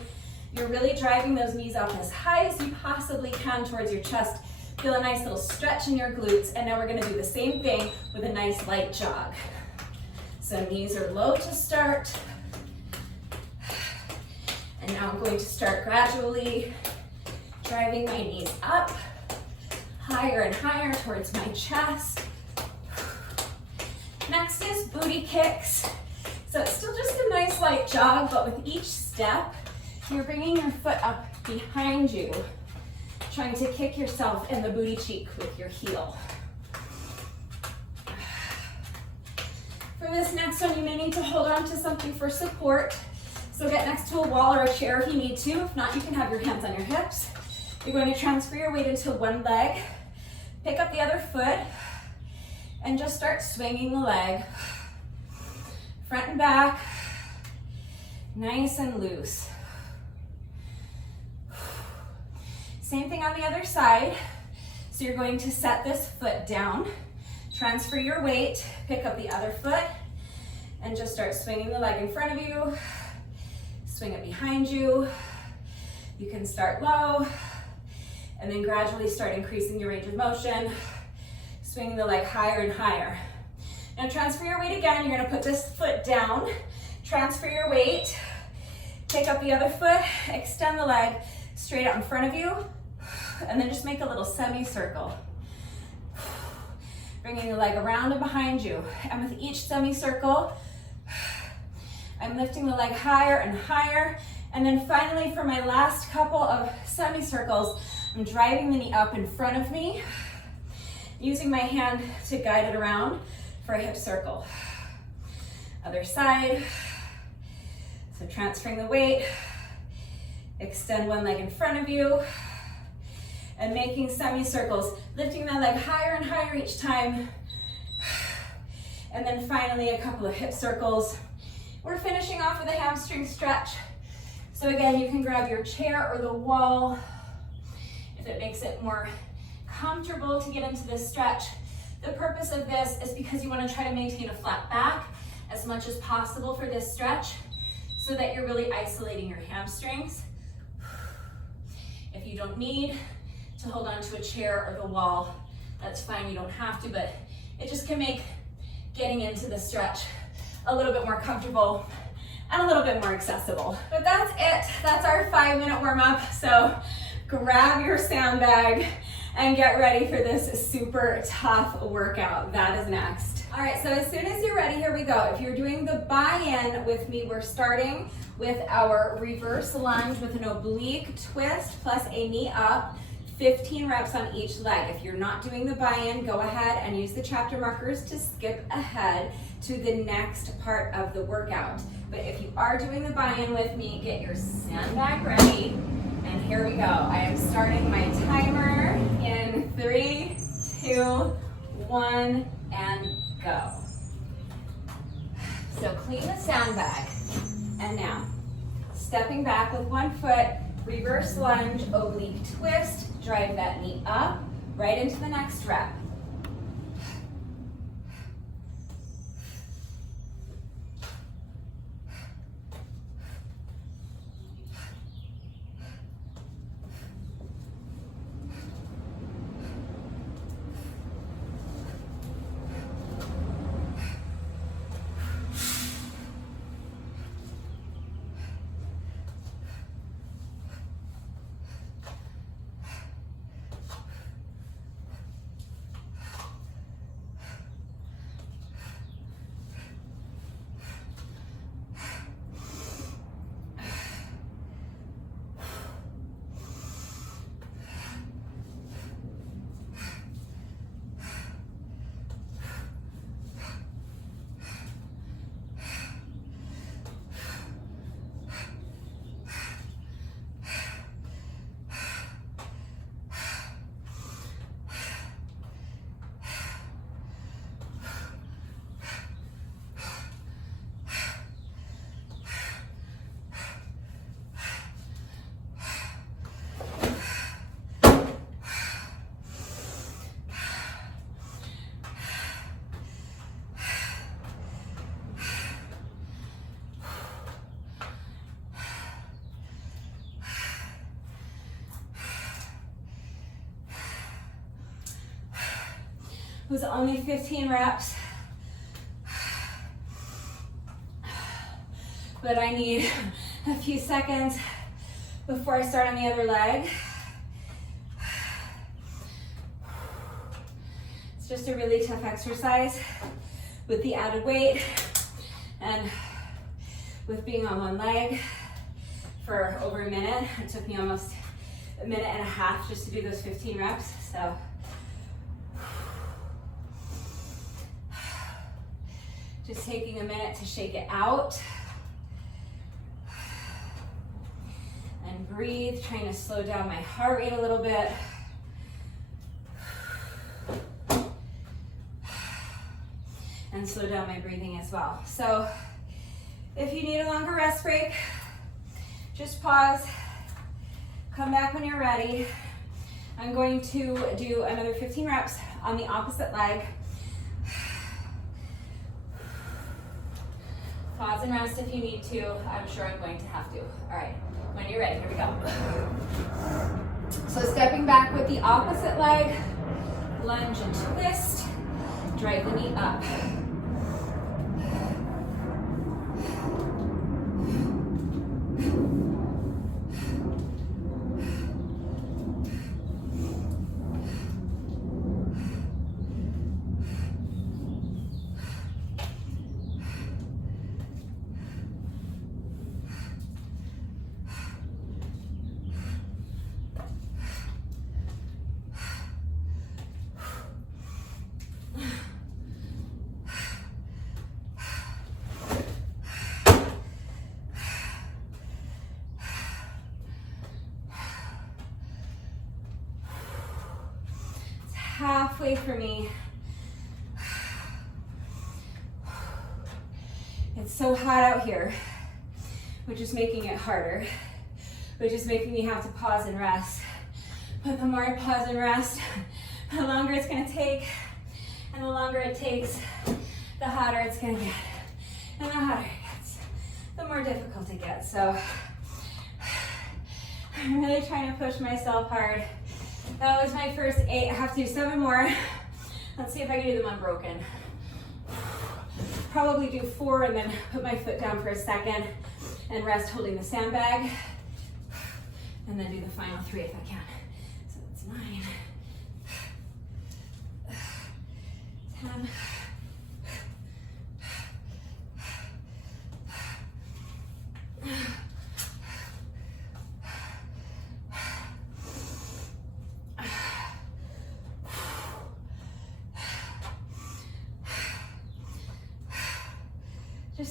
you're really driving those knees up as high as you possibly can towards your chest. Feel a nice little stretch in your glutes, and now we're gonna do the same thing with a nice light jog. So knees are low to start, and now I'm going to start gradually driving my knees up, higher and higher towards my chest. Next is booty kicks. So it's still just a nice light jog, but with each step, you're bringing your foot up behind you, trying to kick yourself in the booty cheek with your heel. For this next one, you may need to hold on to something for support. So get next to a wall or a chair if you need to. If not, you can have your hands on your hips. You're going to transfer your weight into one leg, pick up the other foot, and just start swinging the leg, front and back, nice and loose. Same thing on the other side. So you're going to set this foot down, transfer your weight, pick up the other foot, and just start swinging the leg in front of you, swing it behind you. You can start low, and then gradually start increasing your range of motion, swinging the leg higher and higher. Now transfer your weight again. You're gonna put this foot down, transfer your weight, pick up the other foot, extend the leg straight out in front of you, and then just make a little semicircle. Bringing the leg around and behind you. And with each semicircle, I'm lifting the leg higher and higher. And then finally, for my last couple of semicircles, I'm driving the knee up in front of me, using my hand to guide it around for a hip circle. Other side. So transferring the weight, extend one leg in front of you, and making semicircles, lifting that leg higher and higher each time. And then finally, a couple of hip circles. We're finishing off with a hamstring stretch. So again, you can grab your chair or the wall if it makes it more comfortable to get into this stretch. The purpose of this is because you want to try to maintain a flat back as much as possible for this stretch so that you're really isolating your hamstrings. If you don't need to to hold on to a chair or the wall, that's fine, you don't have to, but it just can make getting into the stretch a little bit more comfortable and a little bit more accessible. But that's it, that's our 5-minute warm up. So grab your sandbag and get ready for this super tough workout. That is next. All right, so as soon as you're ready, here we go. If you're doing the buy-in with me, we're starting with our reverse lunge with an oblique twist plus a knee up, 15 reps on each leg. If you're not doing the buy-in, go ahead and use the chapter markers to skip ahead to the next part of the workout. But if you are doing the buy-in with me, get your sandbag ready. And here we go. I am starting my timer in 3, 2, 1, and go. So clean the sandbag. And now, stepping back with one foot, reverse lunge, oblique twist, drive that knee up, right into the next rep. It was only 15 reps, but I need a few seconds before I start on the other leg. It's just a really tough exercise with the added weight and with being on one leg for over a minute. It took me almost a minute and a half just to do those 15 reps, so. Just taking a minute to shake it out and breathe, trying to slow down my heart rate a little bit. And slow down my breathing as well. So if you need a longer rest break, just pause, come back when you're ready. I'm going to do another 15 reps on the opposite leg. Pause and rest if you need to. I'm sure I'm going to have to. All right, when you're ready, here we go. So stepping back with the opposite leg, lunge and twist, drive the knee up. Halfway for me. It's so hot out here, which is making it harder, which is making me have to pause and rest. But the more I pause and rest, the longer it's gonna take, and the longer it takes, the hotter it's gonna get. And the hotter it gets, the more difficult it gets. So I'm really trying to push myself hard That was my first 8. I have to do 7 more. Let's see if I can do them unbroken. Probably do 4 and then put my foot down for a second and rest holding the sandbag. And then do the final 3 if I can. So that's 9, 10,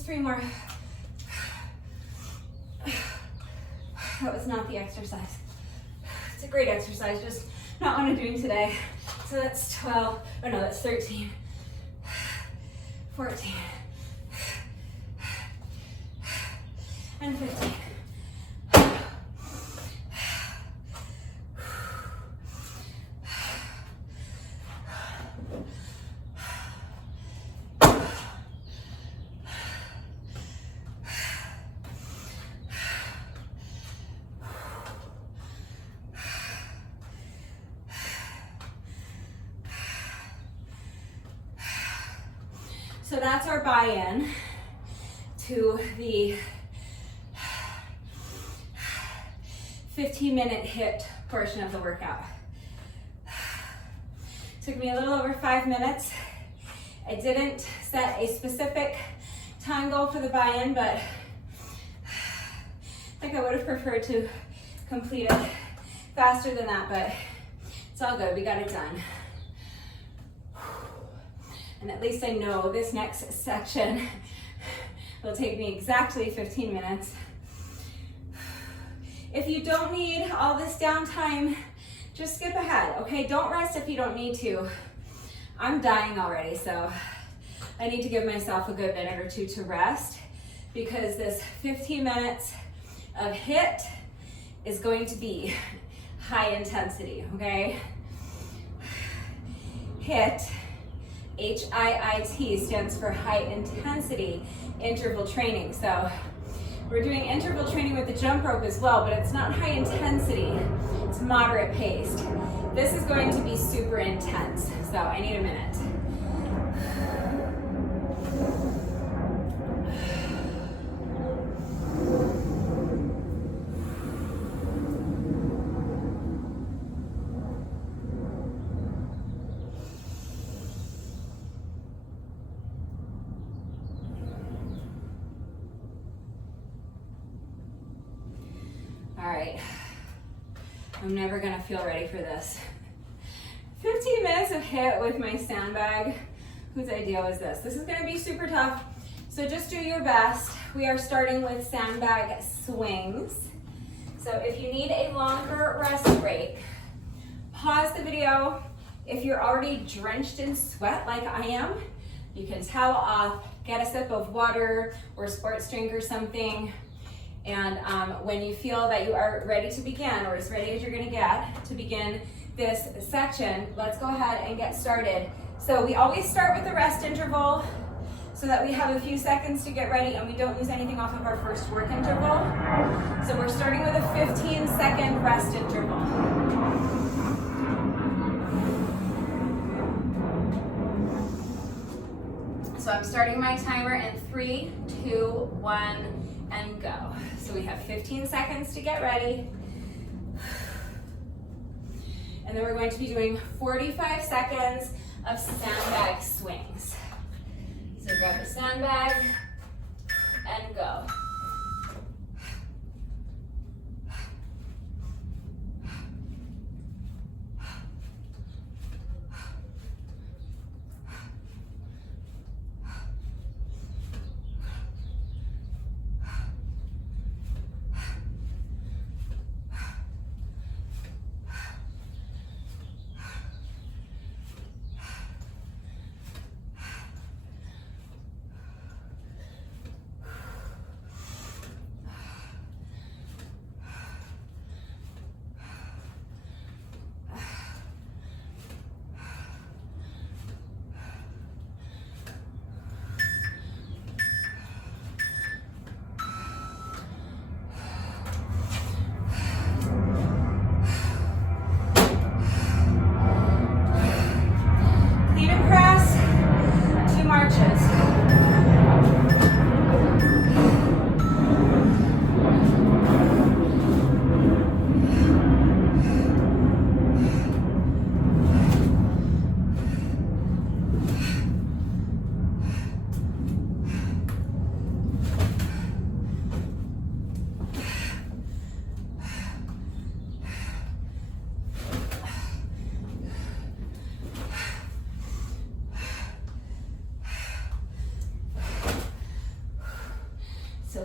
3 more. That was not the exercise. It's a great exercise, just not what I'm doing today. So that's 12, oh no, that's 13, 14, and 15. So that's our buy-in to the 15-minute HIIT portion of the workout. Took me a little over 5 minutes. I didn't set a specific time goal for the buy-in, but I think I would have preferred to complete it faster than that, but it's all good, we got it done. And at least I know this next section will take me exactly 15 minutes. If you don't need all this downtime, just skip ahead, okay? Don't rest if you don't need to. I'm dying already, so I need to give myself a good minute or 2 to rest because this 15 minutes of HIIT is going to be high intensity, okay? HIIT, HIIT stands for high intensity interval training. So we're doing interval training with the jump rope as well, but it's not high intensity, it's moderate paced. This is going to be super intense, so I need a minute. All right, I'm never gonna feel ready for this. 15 minutes of HIIT with my sandbag. Whose idea was this? This is gonna be super tough, so just do your best. We are starting with sandbag swings. So if you need a longer rest break, pause the video. If you're already drenched in sweat like I am, you can towel off, get a sip of water or sports drink or something. And when you feel that you are ready to begin, or as ready as you're gonna get to begin this section, let's go ahead and get started. So we always start with a rest interval so that we have a few seconds to get ready and we don't lose anything off of our first work interval. So we're starting with a 15-second rest interval. So I'm starting my timer in 3, 2, 1, and go. So we have 15 seconds to get ready. And then we're going to be doing 45 seconds of sandbag swings. So grab the sandbag and go.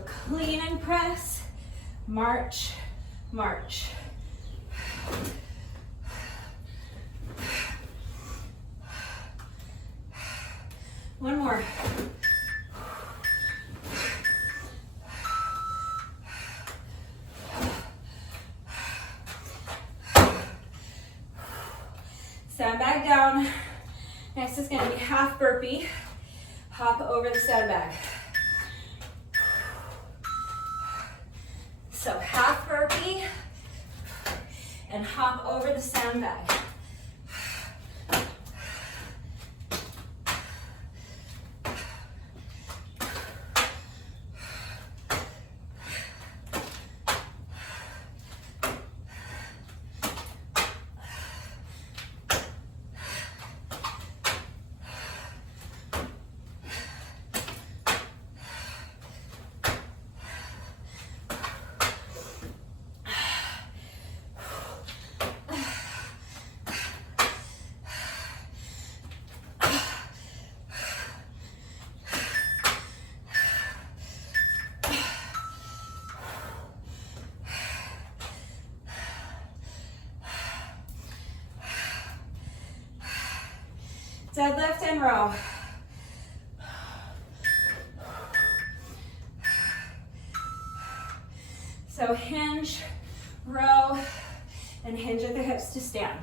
So clean and press, march, march. One more. Sandbag down. Next is going to be half burpee. Hop over the sandbag. So half burpee and hop over the sandbag. Deadlift and row. So hinge, row, and hinge at the hips to stand.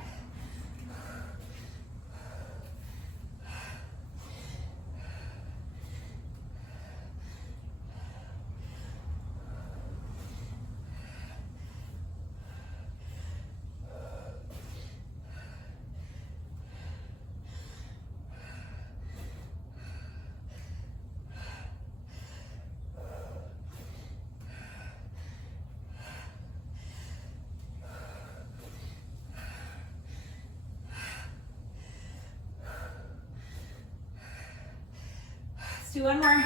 Let's do one more.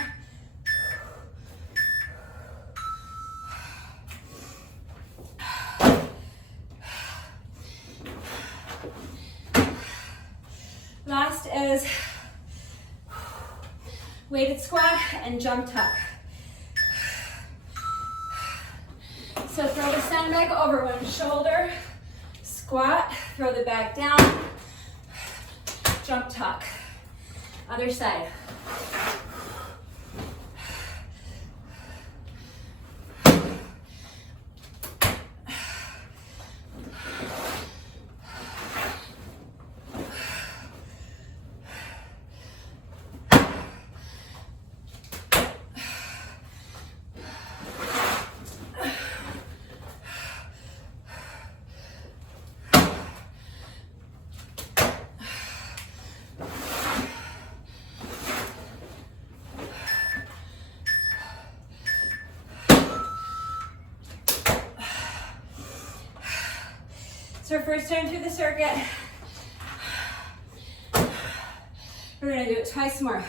Last is weighted squat and jump tuck. So throw the sandbag over one shoulder, squat, throw the bag down, jump tuck. Other side. So our first time through the circuit, we're gonna do it twice more.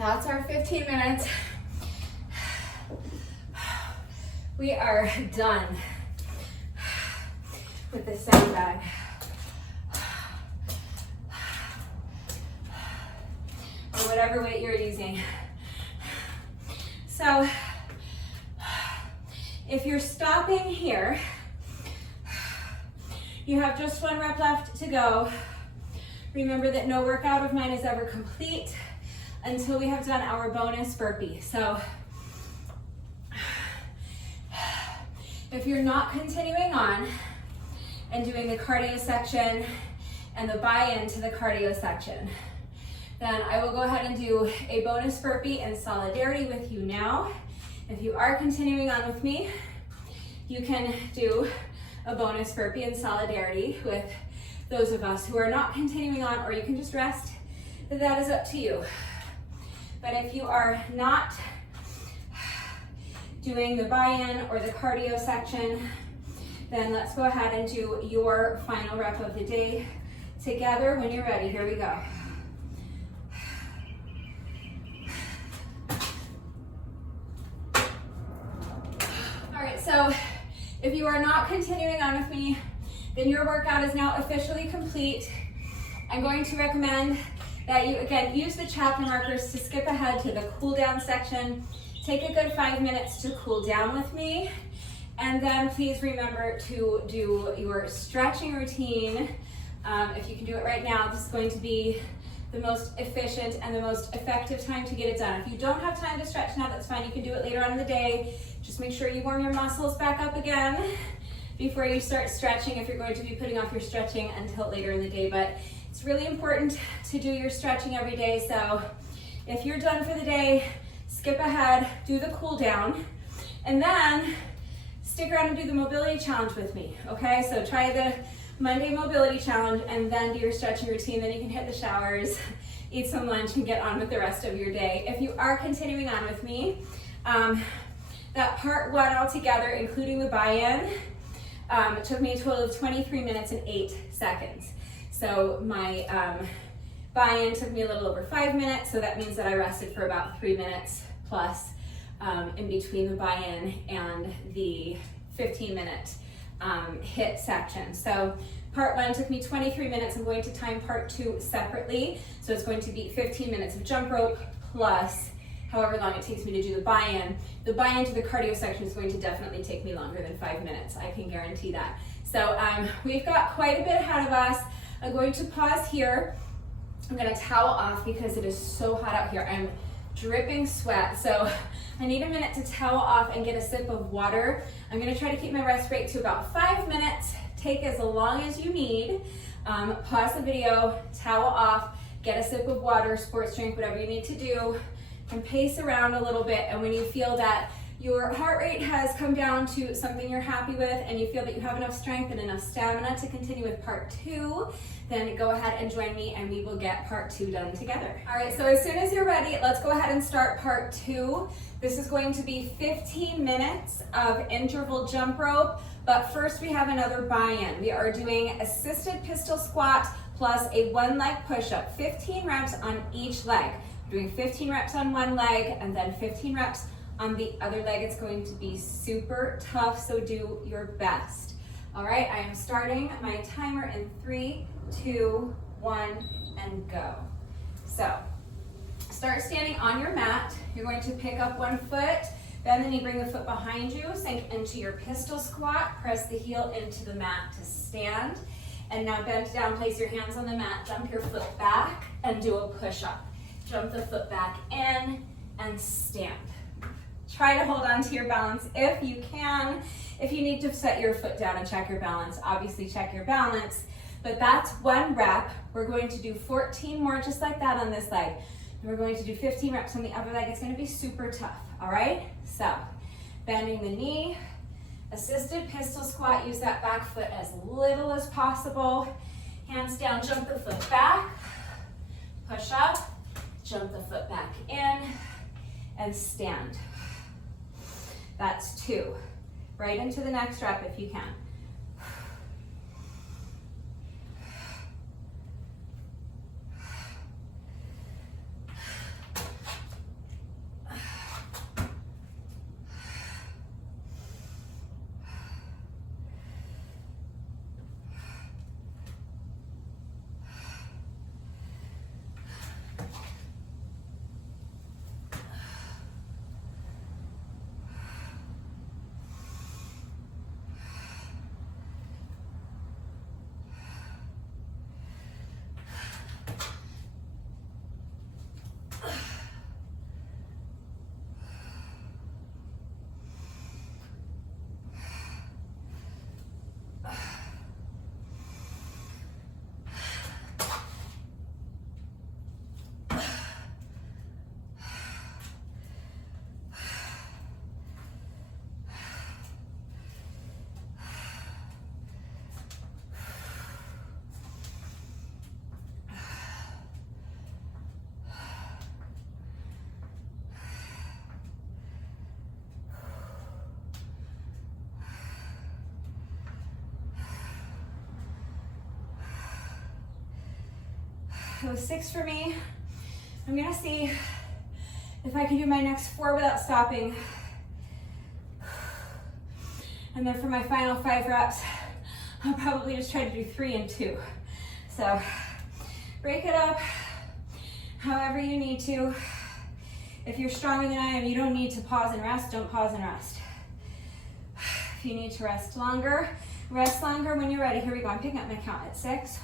That's our 15 minutes. We are done with the sandbag. Or whatever weight you're using. So, if you're stopping here, you have just 1 rep left to go. Remember that no workout of mine is ever complete until we have done our bonus burpee. So, if you're not continuing on and doing the cardio section and the buy-in to the cardio section, then I will go ahead and do a bonus burpee in solidarity with you now. If you are continuing on with me, you can do a bonus burpee in solidarity with those of us who are not continuing on, or you can just rest. That is up to you. But if you are not doing the buy-in or the cardio section, then let's go ahead and do your final rep of the day together when you're ready. Here we go. All right, so if you are not continuing on with me, then your workout is now officially complete. I'm going to recommend that you, again, use the chapter markers to skip ahead to the cool down section. Take a good 5 minutes to cool down with me. And then please remember to do your stretching routine. If you can do it right now, this is going to be the most efficient and the most effective time to get it done. If you don't have time to stretch now, that's fine. You can do it later on in the day. Just make sure you warm your muscles back up again before you start stretching, if you're going to be putting off your stretching until later in the day. But it's really important to do your stretching every day. So if you're done for the day, skip ahead, do the cool down, and then stick around and do the mobility challenge with me, okay? So try the Monday mobility challenge and then do your stretching routine. Then you can hit the showers, eat some lunch, and get on with the rest of your day. If you are continuing on with me, that part 1 altogether, including the buy-in, it took me a total of 23 minutes and 8 seconds. So my buy-in took me a little over 5 minutes, so that means that I rested for about 3 minutes plus in between the buy-in and the 15-minute HIIT section. So part 1 took me 23 minutes. I'm going to time part 2 separately. So it's going to be 15 minutes of jump rope plus however long it takes me to do the buy-in. The buy-in to the cardio section is going to definitely take me longer than 5 minutes. I can guarantee that. So we've got quite a bit ahead of us. I'm going to pause here. I'm gonna towel off because it is so hot out here. I'm dripping sweat, so I need a minute to towel off and get a sip of water. I'm gonna try to keep my rest break to about 5 minutes. Take as long as you need. Pause the video, towel off, get a sip of water, sports drink, whatever you need to do, and pace around a little bit. And when you feel that your heart rate has come down to something you're happy with and you feel that you have enough strength and enough stamina to continue with part 2, then go ahead and join me and we will get part 2 done together. All right, so as soon as you're ready, let's go ahead and start part 2. This is going to be 15 minutes of interval jump rope, but first we have another buy-in. We are doing assisted pistol squat plus a 1-leg push-up, 15 reps on each leg. We're doing 15 reps on one leg and then 15 reps on the other leg. It's going to be super tough, so do your best. All right, I am starting my timer in 3, 2, 1, and go. So, start standing on your mat. You're going to pick up one foot, bend the knee, bring the foot behind you, sink into your pistol squat, press the heel into the mat to stand, and now bend down, place your hands on the mat, jump your foot back, and do a push-up. Jump the foot back in, and stand. Try to hold on to your balance if you can. If you need to set your foot down and check your balance, obviously check your balance. But that's 1 rep. We're going to do 14 more just like that on this leg. And we're going to do 15 reps on the other leg. It's going to be super tough, all right? So, bending the knee, assisted pistol squat. Use that back foot as little as possible. Hands down, jump the foot back, push up, jump the foot back in, and stand. That's 2. Right into the next rep if you can. That was 6 for me. I'm gonna see if I can do my next 4 without stopping. And then for my final 5 reps, I'll probably just try to do 3 and 2. So break it up however you need to. If you're stronger than I am, you don't need to pause and rest. Don't pause and rest. If you need to rest longer when you're ready. Here we go. I'm picking up my count at 6.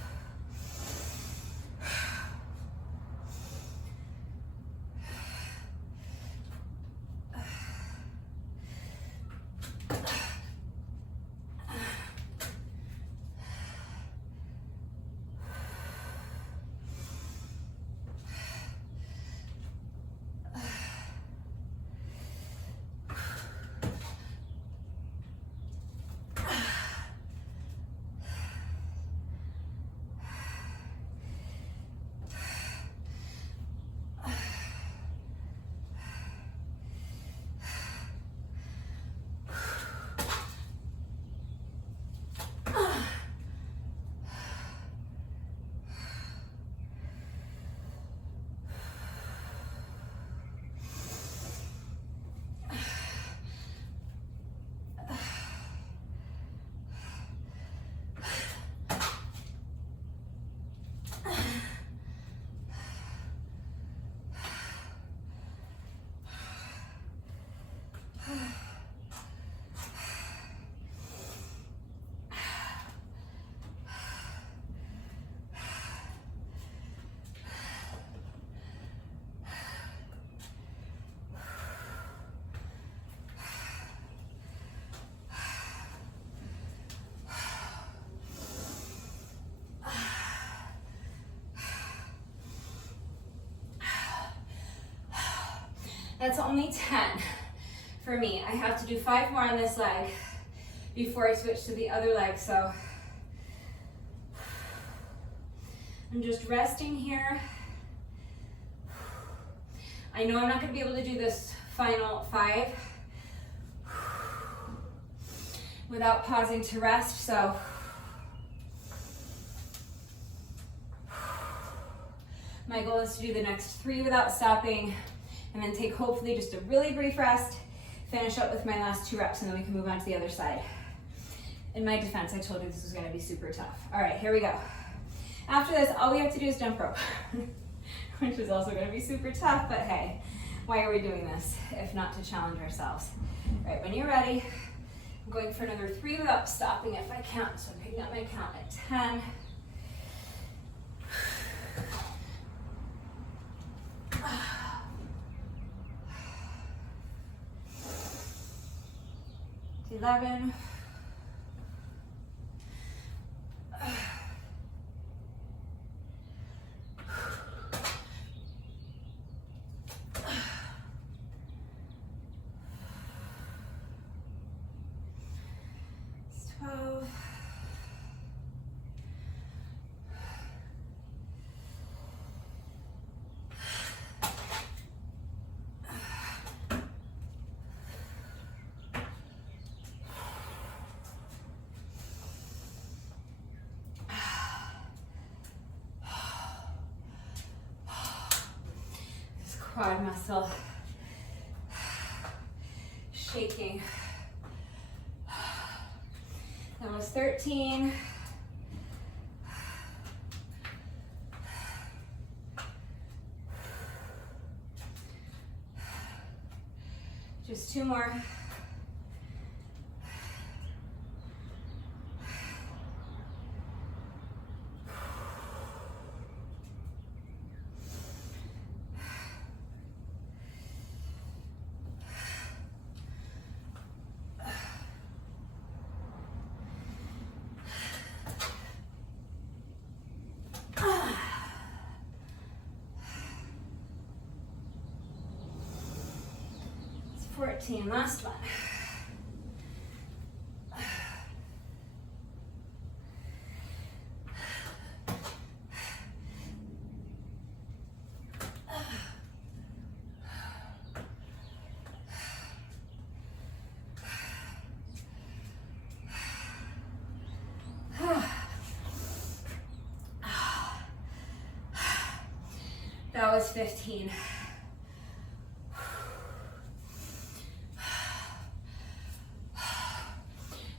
That's only 10 for me. I have to do 5 more on this leg before I switch to the other leg. So I'm just resting here. I know I'm not going to be able to do this final 5 without pausing to rest. So my goal is to do the next 3 without stopping, and then take hopefully just a really brief rest, finish up with my last 2 reps, and then we can move on to the other side. In my defense, I told you this was gonna be super tough. All right, here we go. After this, all we have to do is jump rope, which is also gonna be super tough, but hey, why are we doing this if not to challenge ourselves? All right, when you're ready, I'm going for another 3 without stopping if I count. So I'm picking up my count at 10. 11. 12. 'This quad muscle shaking. That was 13. Just 2 more. It's 14, last one. was 15.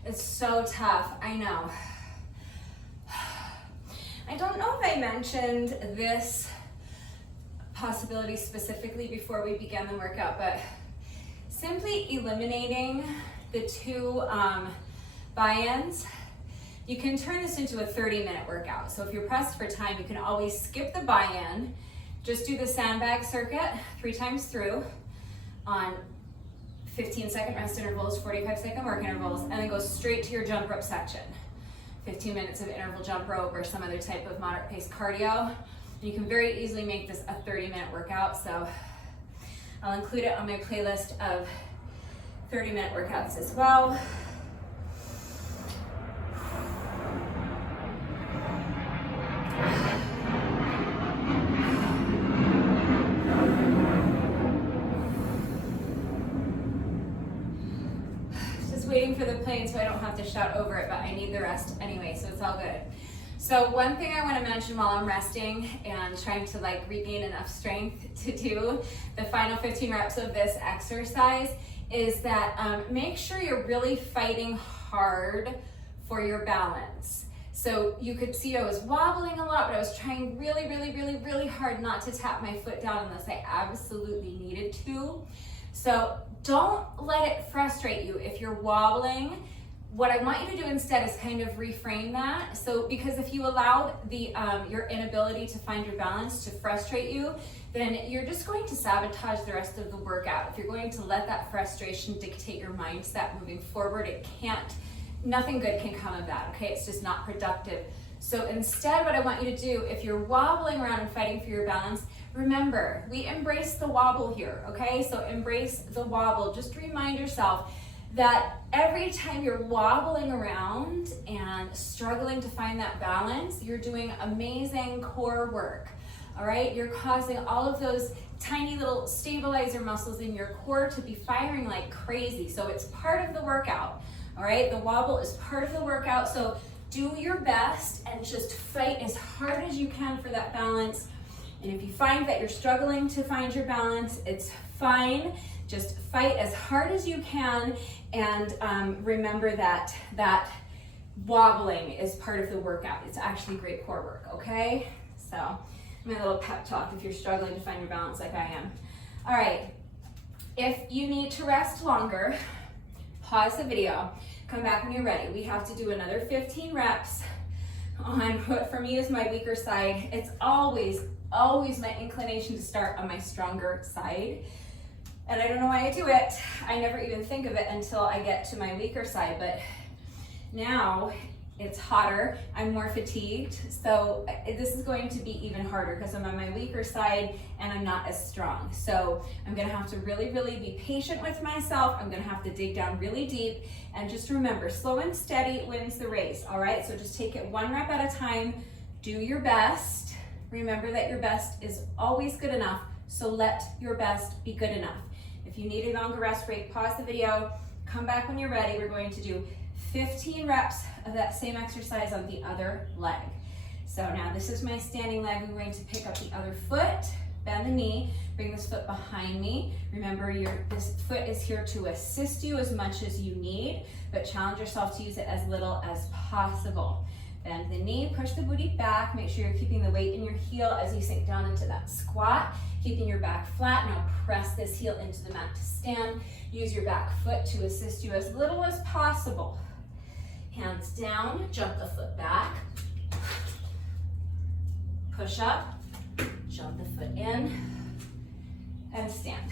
It's so tough, I know. I don't know if I mentioned this possibility specifically before we began the workout, but simply eliminating the two buy-ins, you can turn this into a 30-minute workout. So if you're pressed for time, you can always skip the buy-in, just do the sandbag circuit 3 times through on 15-second rest intervals, 45-second work intervals, and then go straight to your jump rope section. 15 minutes of interval jump rope or some other type of moderate pace cardio. You can very easily make this a 30-minute workout, so I'll include it on my playlist of 30-minute workouts as well. Waiting for the plane so I don't have to shout over it, but I need the rest anyway, so it's all good. So one thing I want to mention while I'm resting and trying to like regain enough strength to do the final 15 reps of this exercise is that make sure you're really fighting hard for your balance. So you could see I was wobbling a lot, but I was trying really hard not to tap my foot down unless I absolutely needed to. So don't let it frustrate you if you're wobbling. What I want you to do instead is kind of reframe that. So because if you allow the your inability to find your balance to frustrate you, then you're just going to sabotage the rest of the workout. If you're going to let that frustration dictate your mindset moving forward, nothing good can come of that, okay? It's just not productive. So instead, what I want you to do, if you're wobbling around and fighting for your balance, remember, we embrace the wobble here, okay? So embrace the wobble. Just remind yourself that every time you're wobbling around and struggling to find that balance, you're doing amazing core work, all right? You're causing all of those tiny little stabilizer muscles in your core to be firing like crazy. So it's part of the workout, all right? The wobble is part of the workout. So do your best and just fight as hard as you can for that balance. And if you find that you're struggling to find your balance, it's fine. Just fight as hard as you can, and remember that wobbling is part of the workout. It's actually great core work, okay? So my little pep talk if you're struggling to find your balance like I am. All right, if you need to rest longer, pause the video, come back when you're ready. We have to do another 15 reps on what for me is my weaker side. It's always my inclination to start on my stronger side. And I don't know why I do it. I never even think of it until I get to my weaker side, but now it's hotter, I'm more fatigued, so this is going to be even harder because I'm on my weaker side and I'm not as strong. So I'm gonna have to really be patient with myself. I'm gonna have to dig down really deep, and just remember, slow and steady wins the race, all right? So just take it 1 rep at a time, do your best. Remember that your best is always good enough, so let your best be good enough. If you need a longer rest break, pause the video, come back when you're ready. We're going to do 15 reps of that same exercise on the other leg. So now this is my standing leg. I'm going to pick up the other foot, bend the knee, bring this foot behind me. Remember, this foot is here to assist you as much as you need, but challenge yourself to use it as little as possible. Bend the knee, push the booty back, make sure you're keeping the weight in your heel as you sink down into that squat, keeping your back flat. Now press this heel into the mat to stand. Use your back foot to assist you as little as possible. Hands down, jump the foot back, push up, jump the foot in, and stand.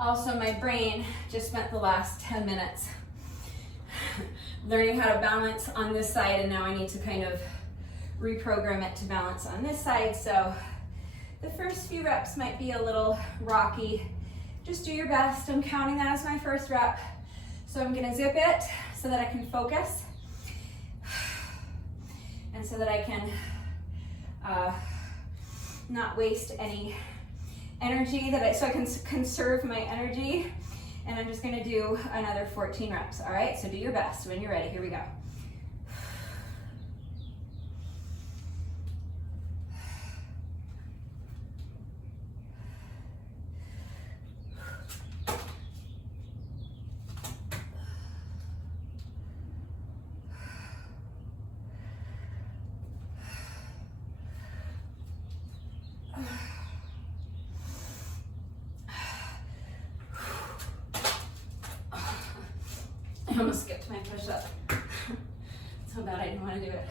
Also, my brain just spent the last 10 minutes learning how to balance on this side, and now I need to kind of reprogram it to balance on this side. So the first few reps might be a little rocky. Just do your best. I'm counting that as my first rep. So I'm gonna zip it so that I can focus and so that I can not waste any energy, so I can conserve my energy. And I'm just gonna do another 14 reps, all right? So do your best when you're ready. Here we go. I almost skipped my push-up. So bad I didn't want to do it.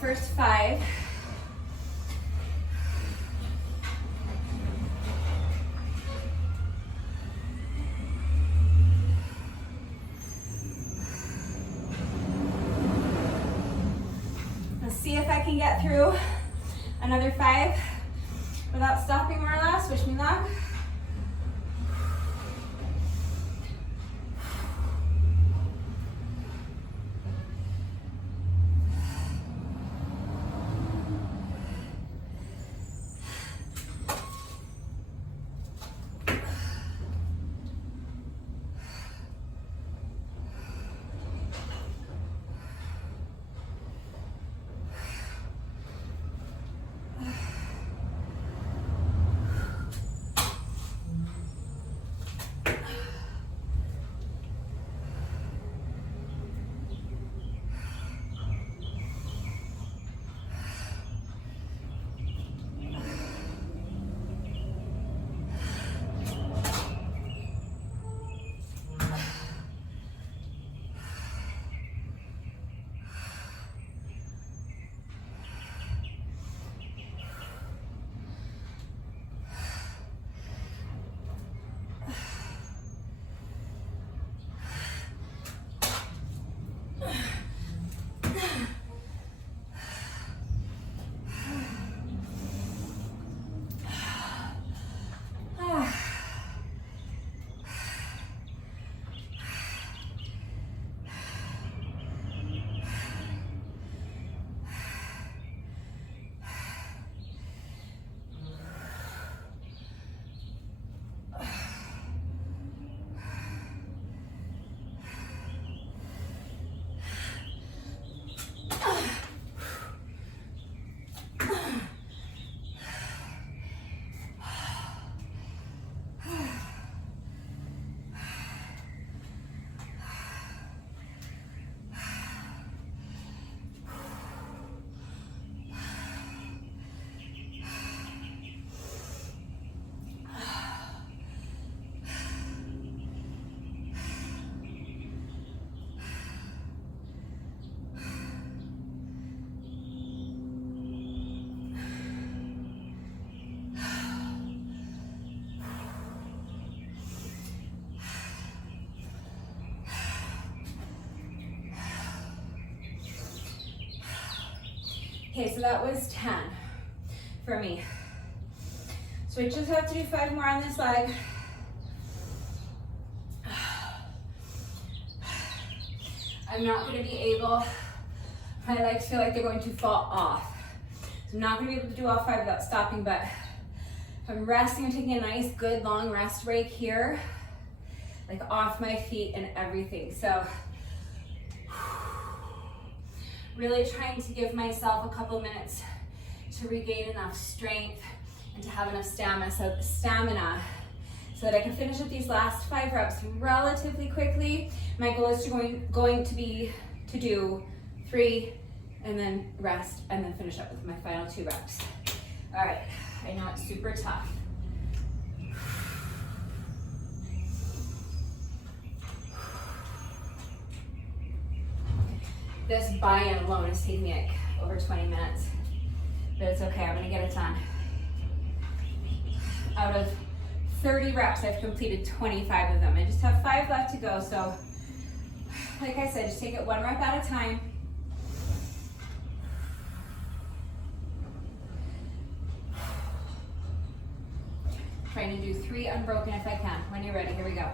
First 5. Let's see if I can get through another 5 without stopping more or less. Wish me luck. Okay, so that was 10 for me. So I just have to do 5 more on this leg. I'm not going to be able, my legs feel like they're going to fall off. So I'm not going to be able to do all 5 without stopping, but if I'm resting, I'm taking a nice, good, long rest break here, like off my feet and everything. So really trying to give myself a couple minutes to regain enough strength and to have enough stamina so that I can finish up these last 5 reps relatively quickly. My goal is going to be to do 3 and then rest and then finish up with my final 2 reps. All right, I know it's super tough. This buy-in alone is taking me like over 20 minutes, but it's okay, I'm gonna get it done. Out of 30 reps, I've completed 25 of them. I just have 5 left to go, so like I said, just take it 1 rep at a time. Try trying to do 3 unbroken if I can. When you're ready, here we go.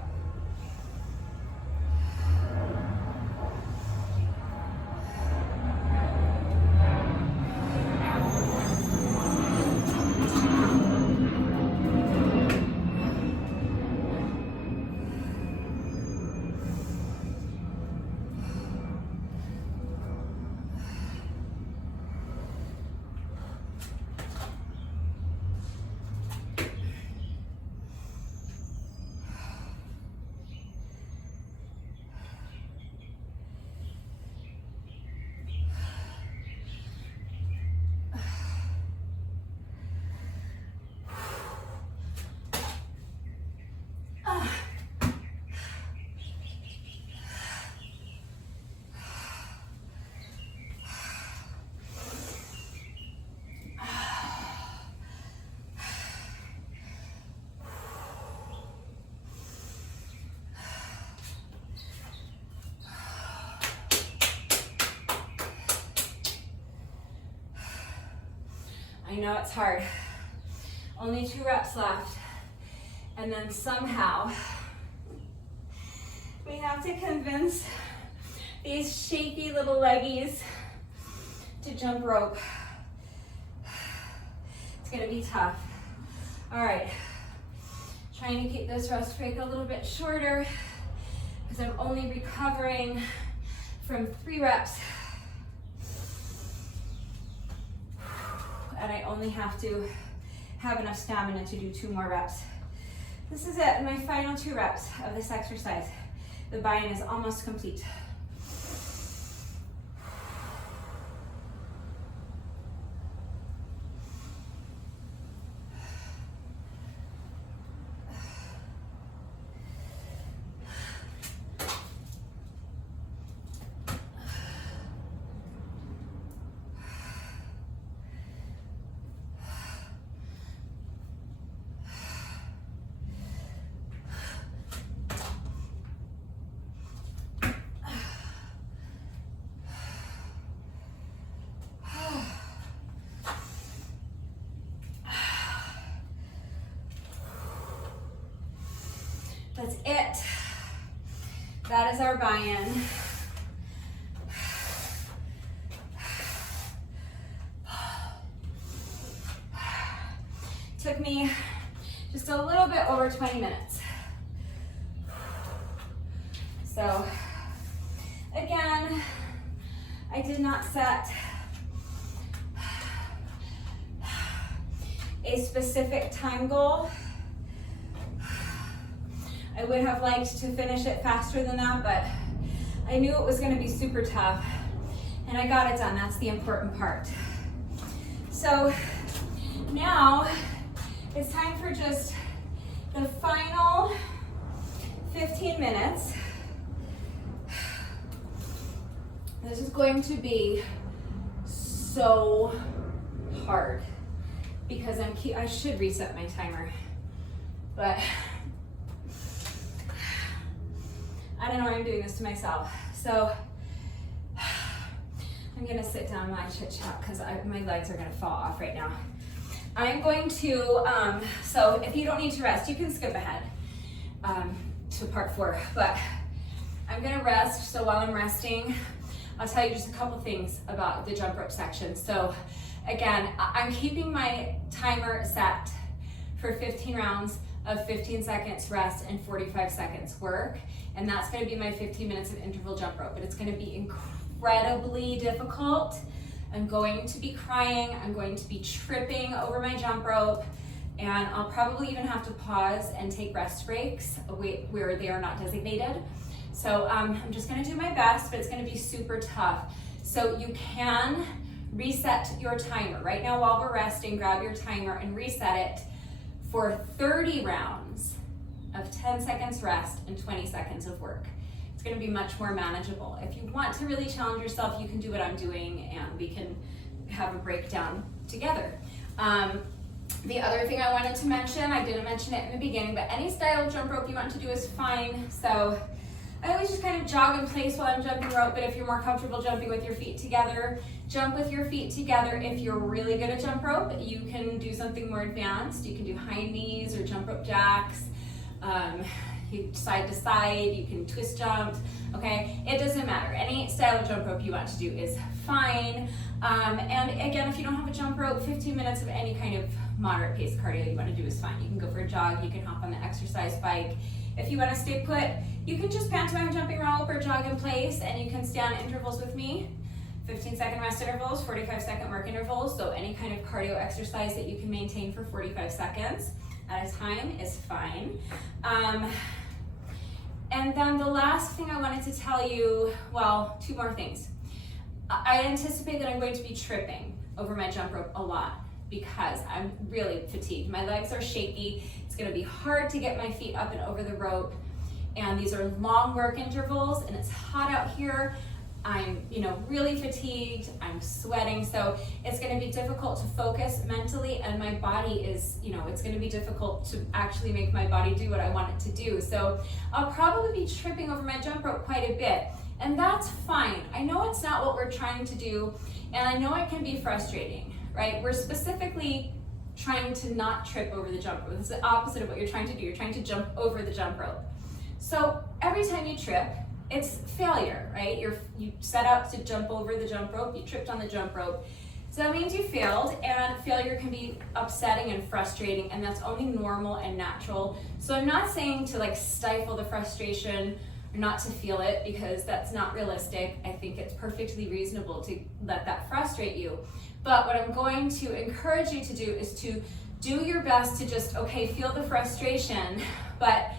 I know it's hard. Only 2 reps left. And then somehow we have to convince these shaky little leggies to jump rope. It's gonna be tough. All right, trying to keep this rest break a little bit shorter because I'm only recovering from 3 reps. And I only have to have enough stamina to do 2 more reps. This is it, my final 2 reps of this exercise. The buy-in is almost complete. That's it. That is our buy-in. Took me just a little bit over 20 minutes. So again, I did not set a specific time goal. I would have liked to finish it faster than that, but I knew it was going to be super tough, and I got it done. That's the important part. So now it's time for just the final 15 minutes. This is going to be so hard because I should reset my timer, but I don't know why I'm doing this to myself. So I'm gonna sit down while I chit chat because my legs are gonna fall off right now. I'm going to, so if you don't need to rest, you can skip ahead to part 4, but I'm gonna rest. So while I'm resting, I'll tell you just a couple things about the jump rope section. So again, I'm keeping my timer set for 15 rounds of 15 seconds rest and 45 seconds work. And that's gonna be my 15 minutes of interval jump rope, but it's gonna be incredibly difficult. I'm going to be crying, I'm going to be tripping over my jump rope, and I'll probably even have to pause and take rest breaks where they are not designated. So I'm just gonna do my best, but it's gonna be super tough. So you can reset your timer. Right now while we're resting, grab your timer and reset it for 30 rounds of 10 seconds rest and 20 seconds of work. It's gonna be much more manageable. If you want to really challenge yourself, you can do what I'm doing and we can have a breakdown together. The other thing I wanted to mention, I didn't mention it in the beginning, but any style of jump rope you want to do is fine. So I always just kind of jog in place while I'm jumping rope, but if you're more comfortable jumping with your feet together, Jump with your feet together. If you're really good at jump rope, you can do something more advanced. You can do high knees or jump rope jacks. Side to side, you can twist jump, okay? It doesn't matter. Any style of jump rope you want to do is fine. And again, if you don't have a jump rope, 15 minutes of any kind of moderate pace cardio you want to do is fine. You can go for a jog, you can hop on the exercise bike. If you want to stay put, you can just pantomime jumping rope or jog in place, and you can stay on intervals with me. 15-second rest intervals, 45-second work intervals, so any kind of cardio exercise that you can maintain for 45 seconds at a time is fine. And then the last thing I wanted to tell you, well, two more things. I anticipate that I'm going to be tripping over my jump rope a lot because I'm really fatigued. My legs are shaky. It's gonna be hard to get my feet up and over the rope. And these are long work intervals, and it's hot out here. I'm, really fatigued, I'm sweating, so it's gonna be difficult to focus mentally, and my body is, it's gonna be difficult to actually make my body do what I want it to do. So I'll probably be tripping over my jump rope quite a bit, and that's fine. I know it's not what we're trying to do, and I know it can be frustrating, right? We're specifically trying to not trip over the jump rope. It's the opposite of what you're trying to do. You're trying to jump over the jump rope. So every time you trip, it's failure, right? You set out to jump over the jump rope, you tripped on the jump rope. So that means you failed, and failure can be upsetting and frustrating, and that's only normal and natural. So I'm not saying to stifle the frustration or not to feel it, because that's not realistic. I think it's perfectly reasonable to let that frustrate you. But what I'm going to encourage you to do is to do your best to just, feel the frustration, but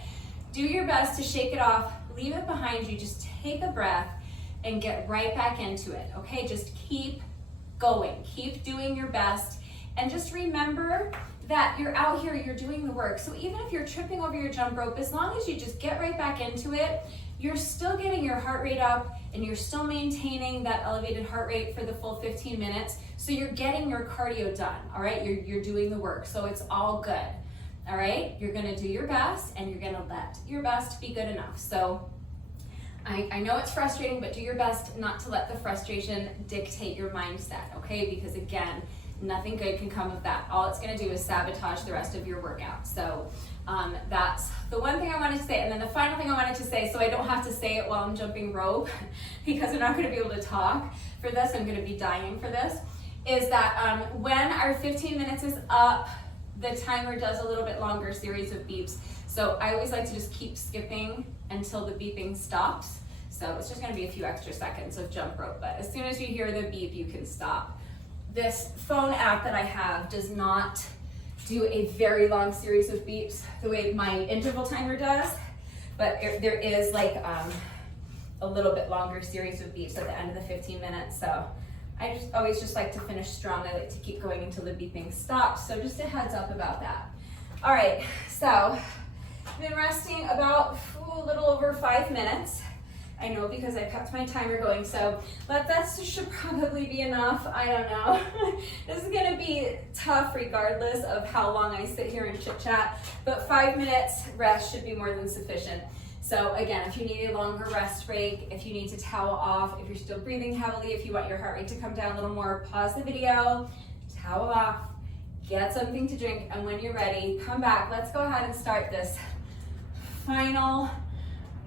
do your best to shake it off. Leave it behind you, just take a breath and get right back into it, okay? Just keep going, keep doing your best, and just remember that you're out here, you're doing the work. So even if you're tripping over your jump rope, as long as you just get right back into it, you're still getting your heart rate up, and you're still maintaining that elevated heart rate for the full 15 minutes. So you're getting your cardio done, all right? You're doing the work, so it's all good. All right, you're gonna do your best, and you're gonna let your best be good enough. So I know it's frustrating, but do your best not to let the frustration dictate your mindset, okay? Because again, nothing good can come of that. All it's gonna do is sabotage the rest of your workout. So that's the one thing I wanted to say. And then the final thing I wanted to say, so I don't have to say it while I'm jumping rope, because I'm not gonna be able to talk for this, I'm gonna be dying for this, is that when our 15 minutes is up, the timer does a little bit longer series of beeps. So I always like to just keep skipping until the beeping stops. So it's just gonna be a few extra seconds of jump rope, but as soon as you hear the beep, you can stop. This phone app that I have does not do a very long series of beeps the way my interval timer does, but there is a little bit longer series of beeps at the end of the 15 minutes. So I always just like to finish strong. I like to keep going until the beeping stops. So just a heads up about that. All right, so I've been resting about a little over 5 minutes. I know, because I kept my timer going. So that should probably be enough. I don't know. This is gonna be tough regardless of how long I sit here and chit chat, but 5 minutes rest should be more than sufficient. So again, if you need a longer rest break, if you need to towel off, if you're still breathing heavily, if you want your heart rate to come down a little more, pause the video, towel off, get something to drink, and when you're ready, come back. Let's go ahead and start this final,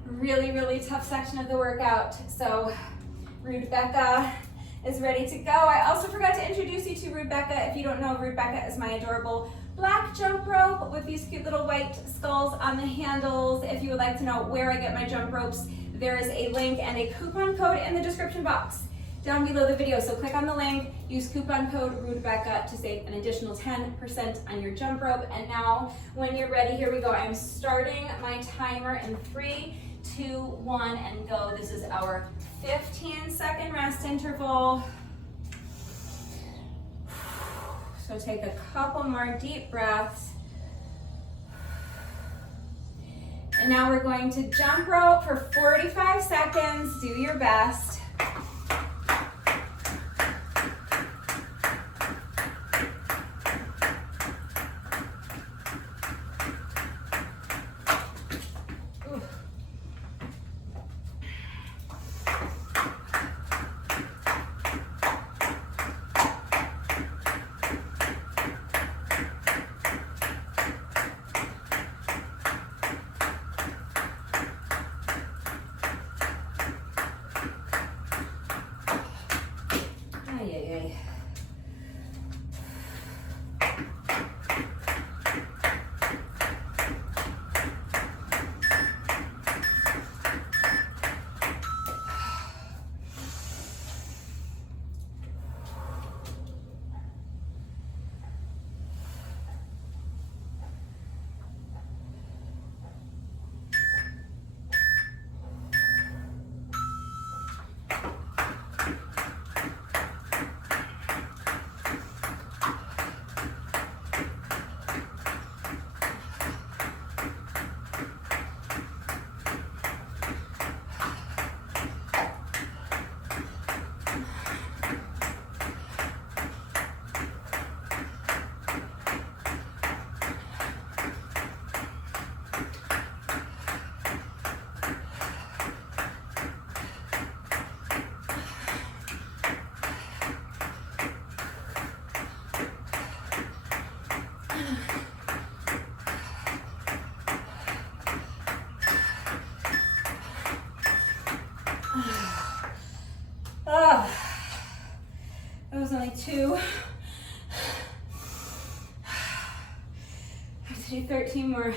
really, really tough section of the workout. So Rebecca is ready to go. I also forgot to introduce you to Rebecca. If you don't know, Rebecca is my adorable black jump rope with these cute little white skulls on the handles. If you would like to know where I get my jump ropes, there is a link and a coupon code in the description box down below the video. So click on the link, use coupon code Rebecca to save an additional 10% on your jump rope. And now when you're ready, here we go. I'm starting my timer in 3, 2, 1, and go. This is our 15-second rest interval. So take a couple more deep breaths. And now we're going to jump rope for 45 seconds. Do your best. and 2. I have to do 13 more.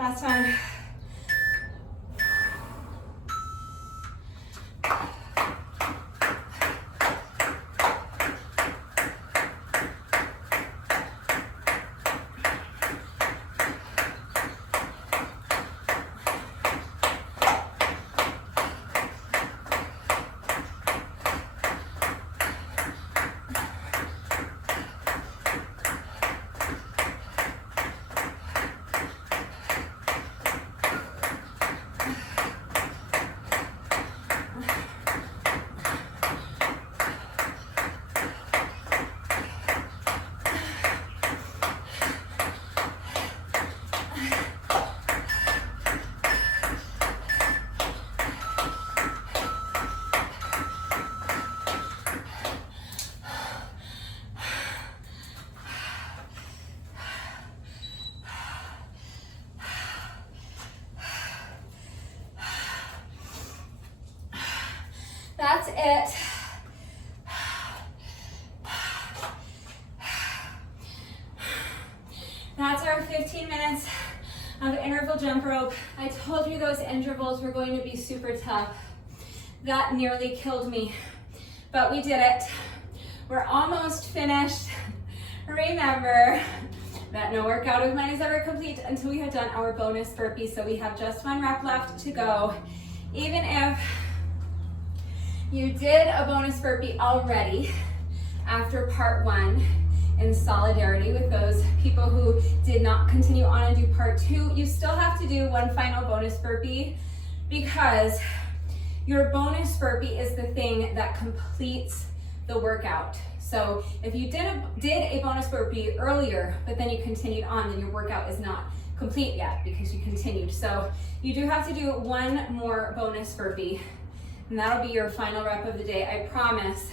Last one. That's it. That's our 15 minutes of interval jump rope. I told you those intervals were going to be super tough. That nearly killed me, but we did it. We're almost finished. Remember that no workout of mine is ever complete until we have done our bonus burpee, so we have just 1 rep left to go. Even if you did a bonus burpee already after part 1 in solidarity with those people who did not continue on and do part 2, you still have to do 1 final bonus burpee, because your bonus burpee is the thing that completes the workout. So if you did a bonus burpee earlier, but then you continued on, then your workout is not complete yet because you continued. So you do have to do 1 more bonus burpee, and that'll be your final rep of the day, I promise.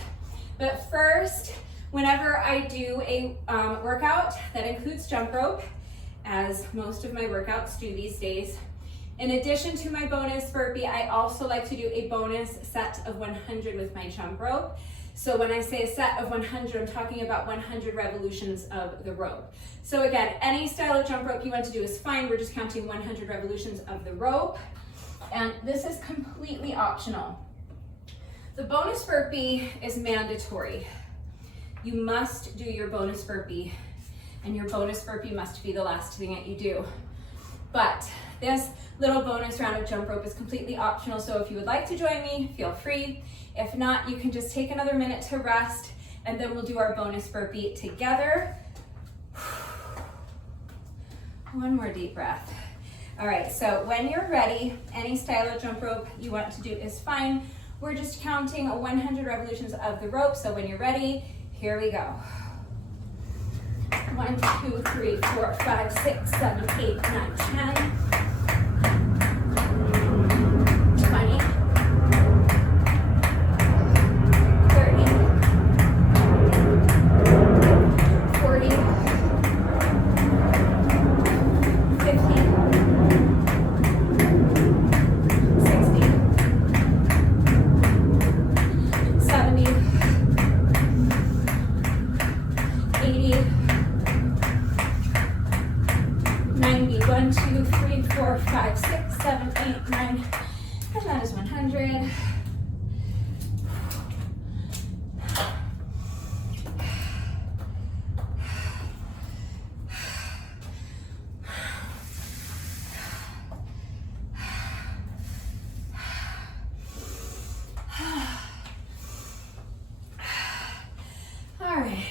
But first, whenever I do a workout that includes jump rope, as most of my workouts do these days, in addition to my bonus burpee, I also like to do a bonus set of 100 with my jump rope. So when I say a set of 100, I'm talking about 100 revolutions of the rope. So again, any style of jump rope you want to do is fine. We're just counting 100 revolutions of the rope. And this is completely optional. The bonus burpee is mandatory. You must do your bonus burpee, and your bonus burpee must be the last thing that you do. But this little bonus round of jump rope is completely optional, so if you would like to join me, feel free. If not, you can just take another minute to rest, and then we'll do our bonus burpee together. 1 more deep breath. All right, so when you're ready, any style of jump rope you want to do is fine. We're just counting 100 revolutions of the rope, so when you're ready, here we go. 1, 2, 3, 4, 5, 6, 7, 8, 9, 10. 20. 30. 40. 50. 60. 70. 80. 90, 1, 2, 3, 4, 5, 6, 7, 8, 9, and that is 100. All right,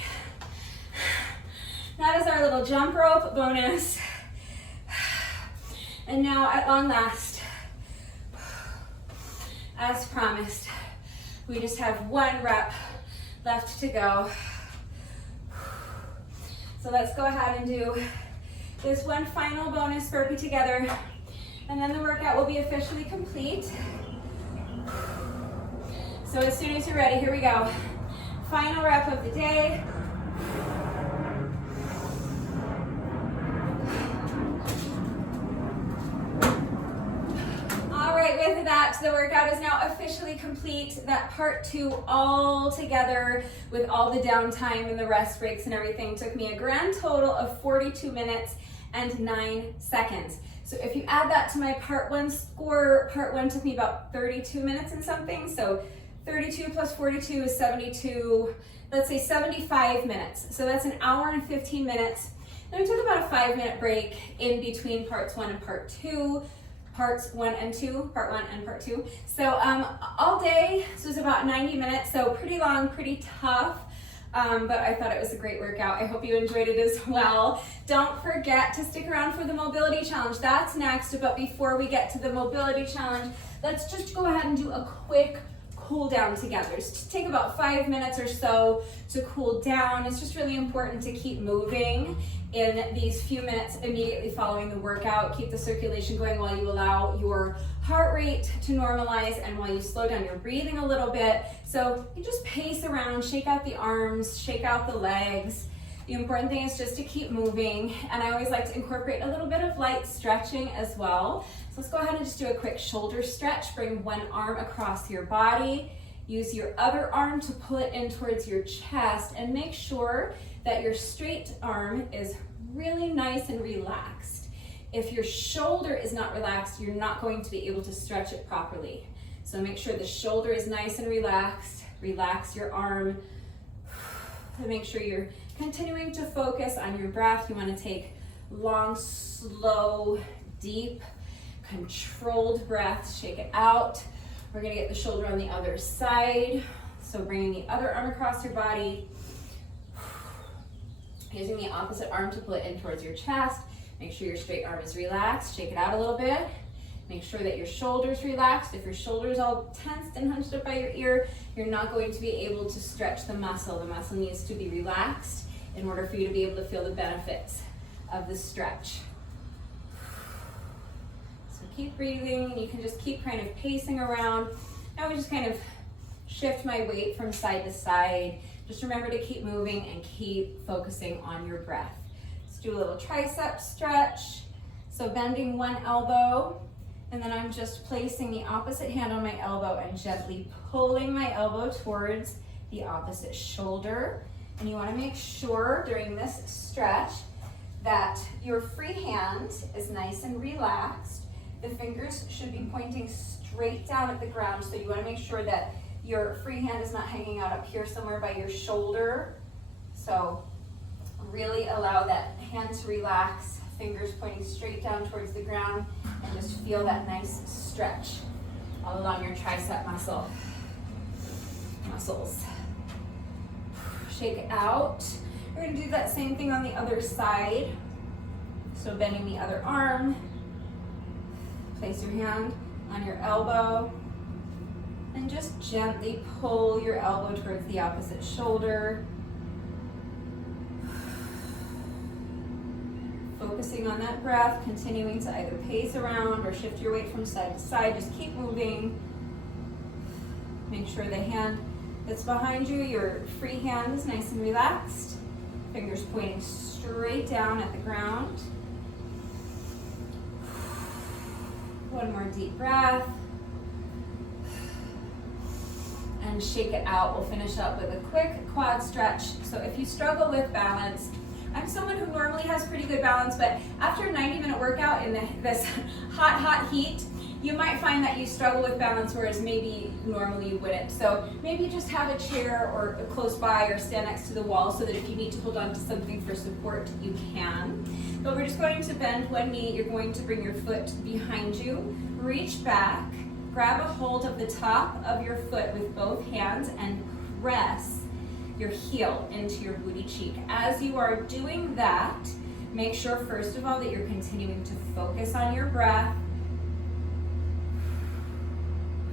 that is our little jump rope bonus. And now, at long last, as promised, we just have 1 rep left to go. So let's go ahead and do this 1 final bonus burpee together, and then the workout will be officially complete. So as soon as you're ready, here we go. Final rep of the day. With that, the workout is now officially complete. That part 2 all together with all the downtime and the rest breaks and everything took me a grand total of 42 minutes and 9 seconds. So if you add that to my part 1 score, part 1 took me about 32 minutes and something. So 32 plus 42 is 72, let's say 75 minutes. So that's an hour and 15 minutes. Then we took about a 5-minute break in between parts 1 and part 2. Parts 1 and 2, part 1 and part 2. So all day, this was about 90 minutes, so pretty long, pretty tough. But I thought it was a great workout. I hope you enjoyed it as well. Don't forget to stick around for the mobility challenge. That's next, but before we get to the mobility challenge, let's just go ahead and do a quick cool down together. Just take about 5 minutes or so to cool down. It's just really important to keep moving in these few minutes immediately following the workout. Keep the circulation going while you allow your heart rate to normalize and while you slow down your breathing a little bit. So you just pace around, shake out the arms, shake out the legs. The important thing is just to keep moving, and I always like to incorporate a little bit of light stretching as well. So let's go ahead and just do a quick shoulder stretch. Bring one arm across your body. Use your other arm to pull it in towards your chest, and make sure that your straight arm is really nice and relaxed. If your shoulder is not relaxed, you're not going to be able to stretch it properly. So make sure the shoulder is nice and relaxed. Relax your arm. And make sure you're continuing to focus on your breath. You want to take long, slow, deep, controlled breaths. Shake it out. We're going to get the shoulder on the other side. So bringing the other arm across your body. Using the opposite arm to pull it in towards your chest. Make sure your straight arm is relaxed. Shake it out a little bit. Make sure that your shoulder's relaxed. If your shoulder's all tensed and hunched up by your ear, you're not going to be able to stretch the muscle. The muscle needs to be relaxed in order for you to be able to feel the benefits of the stretch. So keep breathing, and you can just keep kind of pacing around. I would just kind of shift my weight from side to side. Just remember to keep moving and keep focusing on your breath. Let's do a little tricep stretch. So bending one elbow, and then I'm just placing the opposite hand on my elbow and gently pulling my elbow towards the opposite shoulder. And you want to make sure during this stretch that your free hand is nice and relaxed. The fingers should be pointing straight down at the ground, so you want to make sure that your free hand is not hanging out up here somewhere by your shoulder. So really allow that hand to relax, fingers pointing straight down towards the ground, and just feel that nice stretch all along your tricep muscles. Shake it out. We're going to do that same thing on the other side. So bending the other arm, place your hand on your elbow, and just gently pull your elbow towards the opposite shoulder. Focusing on that breath, continuing to either pace around or shift your weight from side to side. Just keep moving. Make sure the hand that's behind you, your free hand, is nice and relaxed. Fingers pointing straight down at the ground. One more deep breath. And shake it out. We'll finish up with a quick quad stretch. So if you struggle with balance, I'm someone who normally has pretty good balance, but after a 90-minute workout in this hot heat, you might find that you struggle with balance, whereas maybe normally you wouldn't. So maybe just have a chair or close by or stand next to the wall so that if you need to hold on to something for support, you can. But we're just going to bend one knee. You're going to bring your foot behind you, reach back, grab a hold of the top of your foot with both hands and press your heel into your booty cheek. As you are doing that, make sure first of all that you're continuing to focus on your breath.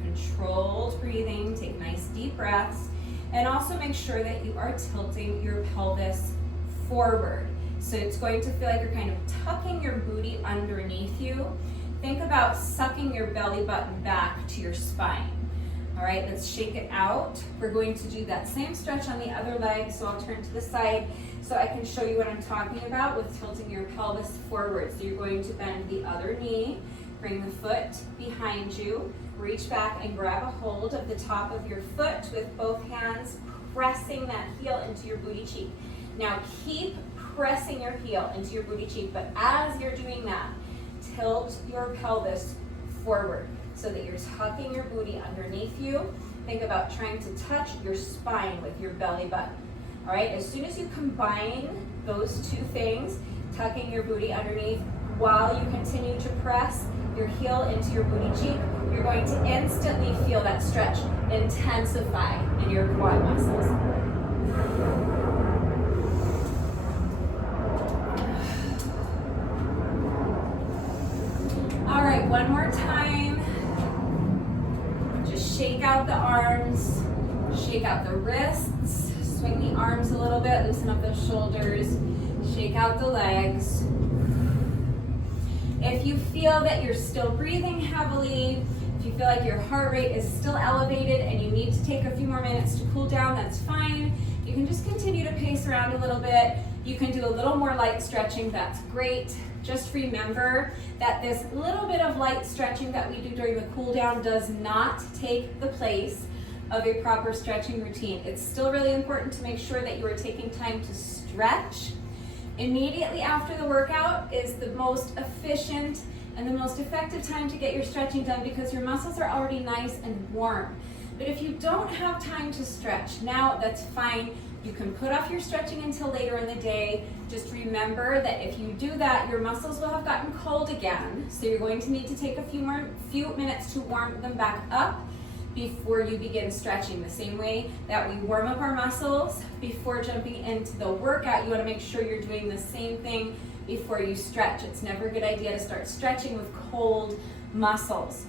Controlled breathing, take nice deep breaths, and also make sure that you are tilting your pelvis forward. So it's going to feel like you're kind of tucking your booty underneath you. Think about sucking your belly button back to your spine. All right, let's shake it out. We're going to do that same stretch on the other leg, so I'll turn to the side so I can show you what I'm talking about with tilting your pelvis forward. So you're going to bend the other knee, bring the foot behind you, reach back and grab a hold of the top of your foot with both hands, pressing that heel into your booty cheek. Now keep pressing your heel into your booty cheek, but as you're doing that, tilt your pelvis forward so that you're tucking your booty underneath you. Think about trying to touch your spine with your belly button. All right, as soon as you combine those two things, tucking your booty underneath while you continue to press your heel into your booty cheek, you're going to instantly feel that stretch intensify in your quad muscles. All right, one more time. Just shake out the arms, shake out the wrists, swing the arms a little bit, loosen up those shoulders, shake out the legs. If you feel that you're still breathing heavily, if you feel like your heart rate is still elevated and you need to take a few more minutes to cool down, that's fine. You can just continue to pace around a little bit. You can do a little more light stretching, that's great. Just remember that this little bit of light stretching that we do during the cool down does not take the place of a proper stretching routine. It's still really important to make sure that you are taking time to stretch. Immediately after the workout is the most efficient and the most effective time to get your stretching done because your muscles are already nice and warm. But if you don't have time to stretch, now that's fine. You can put off your stretching until later in the day. Just remember that if you do that, your muscles will have gotten cold again. So you're going to need to take a few minutes to warm them back up before you begin stretching. The same way that we warm up our muscles before jumping into the workout, you want to make sure you're doing the same thing before you stretch. It's never a good idea to start stretching with cold muscles.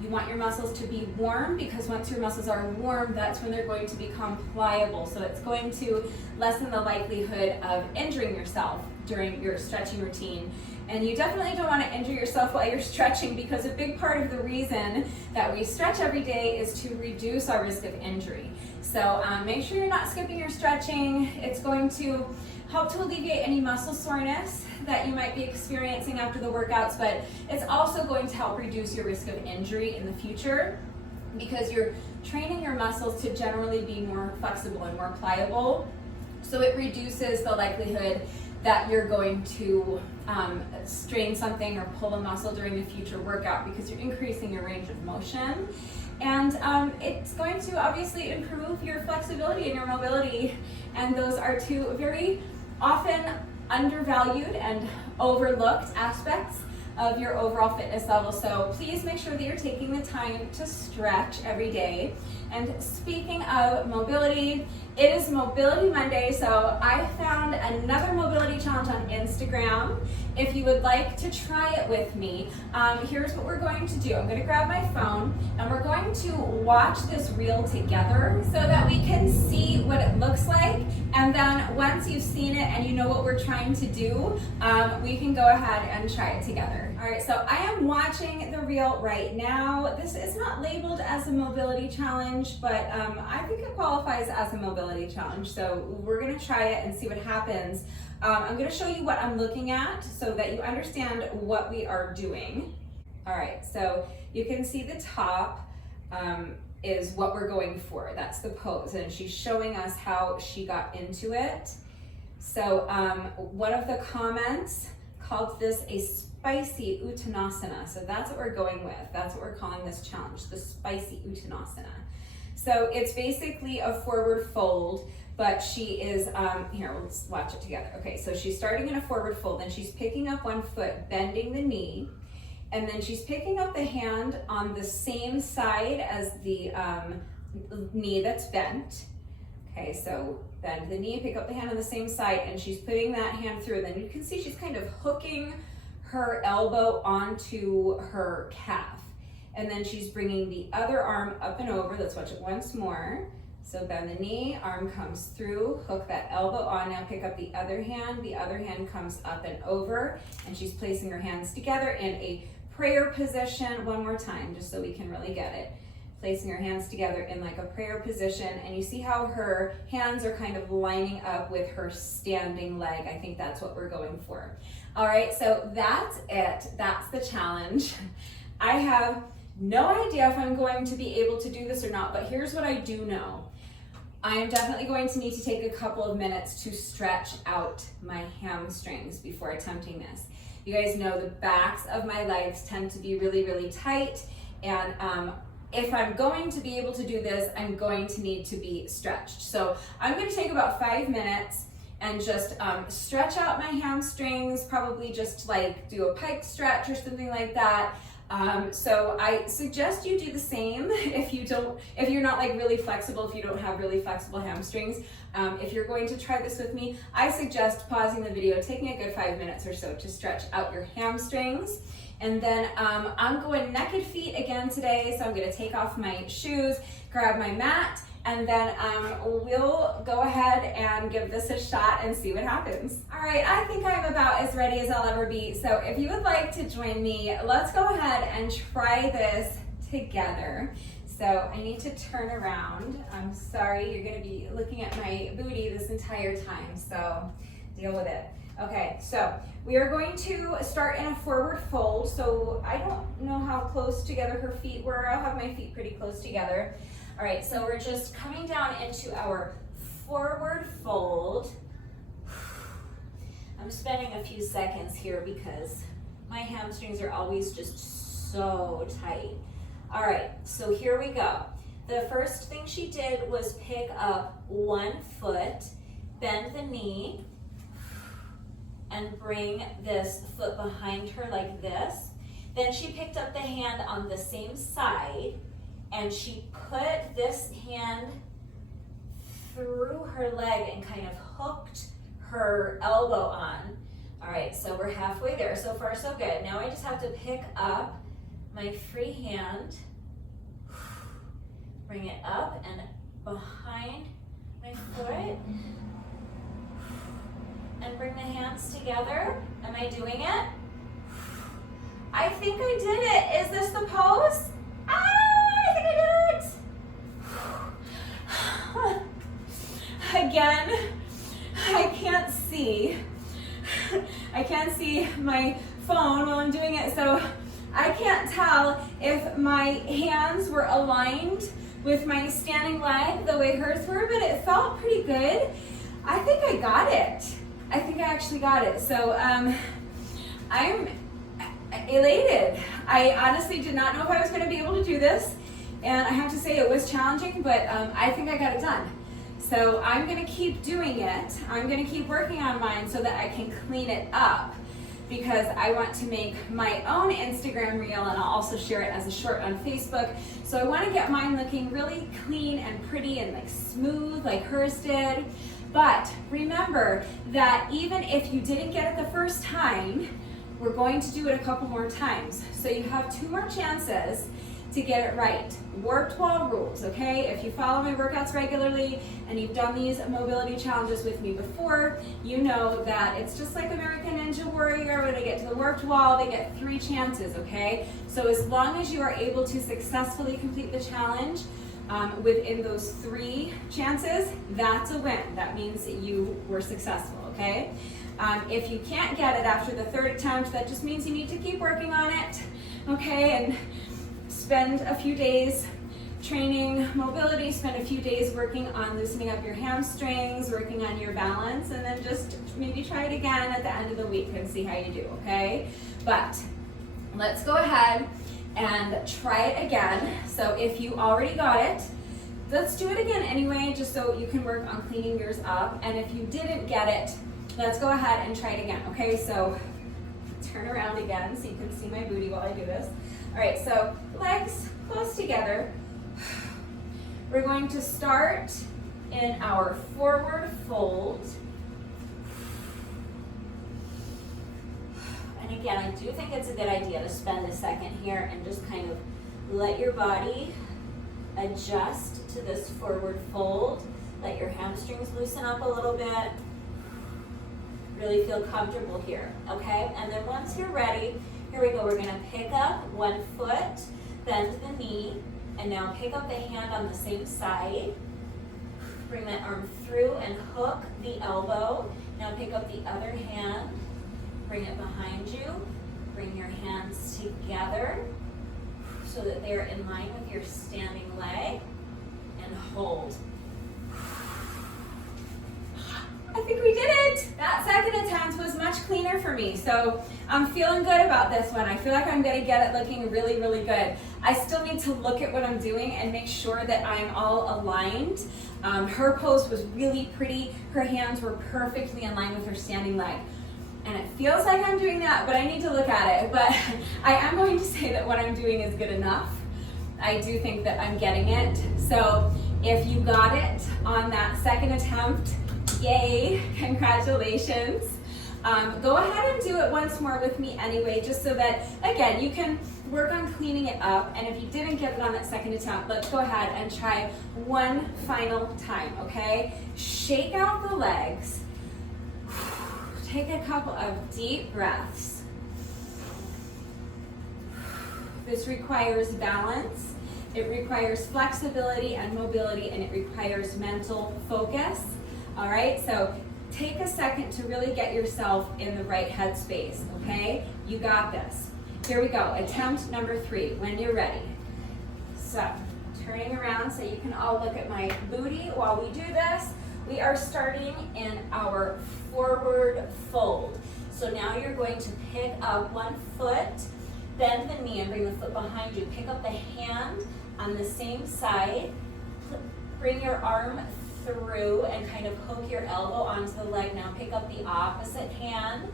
You want your muscles to be warm because once your muscles are warm, that's when they're going to become pliable. So it's going to lessen the likelihood of injuring yourself during your stretching routine. And you definitely don't want to injure yourself while you're stretching because a big part of the reason that we stretch every day is to reduce our risk of injury. So make sure you're not skipping your stretching. It's going to help to alleviate any muscle soreness that you might be experiencing after the workouts, but it's also going to help reduce your risk of injury in the future because you're training your muscles to generally be more flexible and more pliable. So it reduces the likelihood that you're going to strain something or pull a muscle during the future workout because you're increasing your range of motion. And it's going to obviously improve your flexibility and your mobility. And those are two very often undervalued and overlooked aspects of your overall fitness level. So please make sure that you're taking the time to stretch every day. And speaking of mobility, it is Mobility Monday, so I found another mobility challenge on Instagram. If you would like to try it with me, here's what we're going to do. I'm going to grab my phone and we're going to watch this reel together so that we can see what it looks like. And then once you've seen it and you know what we're trying to do, we can go ahead and try it together. All right, so I am watching the reel right now. This is not labeled as a mobility challenge, but I think it qualifies as a mobility challenge. So we're going to try it and see what happens. I'm going to show you what I'm looking at so that you understand what we are doing. All right, so you can see the top is what we're going for. That's the pose, and she's showing us how she got into it. So one of the comments called this a spicy Uttanasana. So that's what we're going with. That's what we're calling this challenge, the spicy Uttanasana. So it's basically a forward fold, but she is, here, let's watch it together. Okay, so she's starting in a forward fold, then she's picking up one foot, bending the knee, and then she's picking up the hand on the same side as the knee that's bent. Okay, so bend the knee, pick up the hand on the same side, and she's putting that hand through. And then you can see she's kind of hooking her elbow onto her calf. And then she's bringing the other arm up and over. Let's watch it once more. So bend the knee, arm comes through, hook that elbow on. Now pick up the other hand comes up and over, and she's placing her hands together in a prayer position. One more time, just so we can really get it. Placing her hands together in like a prayer position, and you see how her hands are kind of lining up with her standing leg. I think that's what we're going for. All right, so that's it. That's the challenge. I have no idea if I'm going to be able to do this or not, but here's what I do know. I am definitely going to need to take a couple of minutes to stretch out my hamstrings before attempting this. You guys know the backs of my legs tend to be really, really tight, and if I'm going to be able to do this, I'm going to need to be stretched. So I'm going to take about 5 minutes and just stretch out my hamstrings, probably just like do a pike stretch or something like that. So I suggest you do the same if you're not like really flexible, if you don't have really flexible hamstrings. If you're going to try this with me, I suggest pausing the video, taking a good 5 minutes or so to stretch out your hamstrings. And then I'm going naked feet again today, so I'm gonna take off my shoes, grab my mat, and then we'll go ahead and give this a shot and see what happens. All right, I think I'm about as ready as I'll ever be. So if you would like to join me, let's go ahead and try this together. So I need to turn around. I'm sorry, you're gonna be looking at my booty this entire time, so deal with it. Okay, so we are going to start in a forward fold. So I don't know how close together her feet were. I'll have my feet pretty close together. All right, so we're just coming down into our forward fold. I'm spending a few seconds here because my hamstrings are always just so tight. All right, so here we go. The first thing she did was pick up one foot, bend the knee, and bring this foot behind her like this. Then she picked up the hand on the same side, and she put this hand through her leg and kind of hooked her elbow on. All right, so we're halfway there. So far, so good. Now I just have to pick up my free hand, bring it up and behind my foot, and bring the hands together. Am I doing it? I think I did it. Is this the pose? I think I did it. Again, I can't see my phone while I'm doing it, so I can't tell if my hands were aligned with my standing leg the way hers were, but it felt pretty good. I think I got it. I think I actually got it. So I'm elated. I honestly did not know if I was going to be able to do this, and I have to say it was challenging, but I think I got it done. So I'm going to keep doing it. I'm going to keep working on mine so that I can clean it up, because I want to make my own Instagram reel, and I'll also share it as a short on Facebook. So I want to get mine looking really clean and pretty and like smooth like hers did. But remember that even if you didn't get it the first time, we're going to do it a couple more times. So you have 2 more chances to get it right. Warped wall rules, okay? If you follow my workouts regularly and you've done these mobility challenges with me before, you know that it's just like American Ninja Warrior. When they get to the warped wall, they get 3 chances, okay? So as long as you are able to successfully complete the challenge within those 3 chances, that's a win. That means that you were successful, okay? If you can't get it after the 3rd attempt, that just means you need to keep working on it, okay? And spend a few days training mobility, spend a few days working on loosening up your hamstrings, working on your balance, and then just maybe try it again at the end of the week and see how you do, okay? But let's go ahead and try it again. So if you already got it, let's do it again anyway, just so you can work on cleaning yours up. And if you didn't get it, let's go ahead and try it again, okay? So turn around again so you can see my booty while I do this. All right, so legs close together. We're going to start in our forward fold. And again, I do think it's a good idea to spend a second here and just kind of let your body adjust to this forward fold. Let your hamstrings loosen up a little bit. Really feel comfortable here, okay? And then once you're ready, here we go. We're gonna pick up one foot, bend the knee, and now pick up the hand on the same side. Bring that arm through and hook the elbow. Now pick up the other hand, bring it behind you. Bring your hands together so that they're in line with your standing leg, and hold. I think we did it. That second attempt was much cleaner for me, so I'm feeling good about this one. I feel like I'm gonna get it looking really, really good. I still need to look at what I'm doing and make sure that I'm all aligned. Her pose was really pretty. Her hands were perfectly in line with her standing leg. And it feels like I'm doing that, but I need to look at it. But I am going to say that what I'm doing is good enough. I do think that I'm getting it. So if you got it on that second attempt, yay, congratulations. Go ahead and do it once more with me anyway, just so that, again, you can work on cleaning it up. And if you didn't get it on that second attempt, let's go ahead and try one final time, okay? Shake out the legs. Take a couple of deep breaths. This requires balance. It requires flexibility and mobility, and it requires mental focus. All right, so take a second to really get yourself in the right headspace, okay? You got this. Here we go, attempt number 3, when you're ready. So, turning around so you can all look at my booty while we do this. We are starting in our forward fold. So now you're going to pick up one foot, bend the knee and bring the foot behind you. Pick up the hand on the same side, bring your arm through and kind of hook your elbow onto the leg. Now pick up the opposite hand.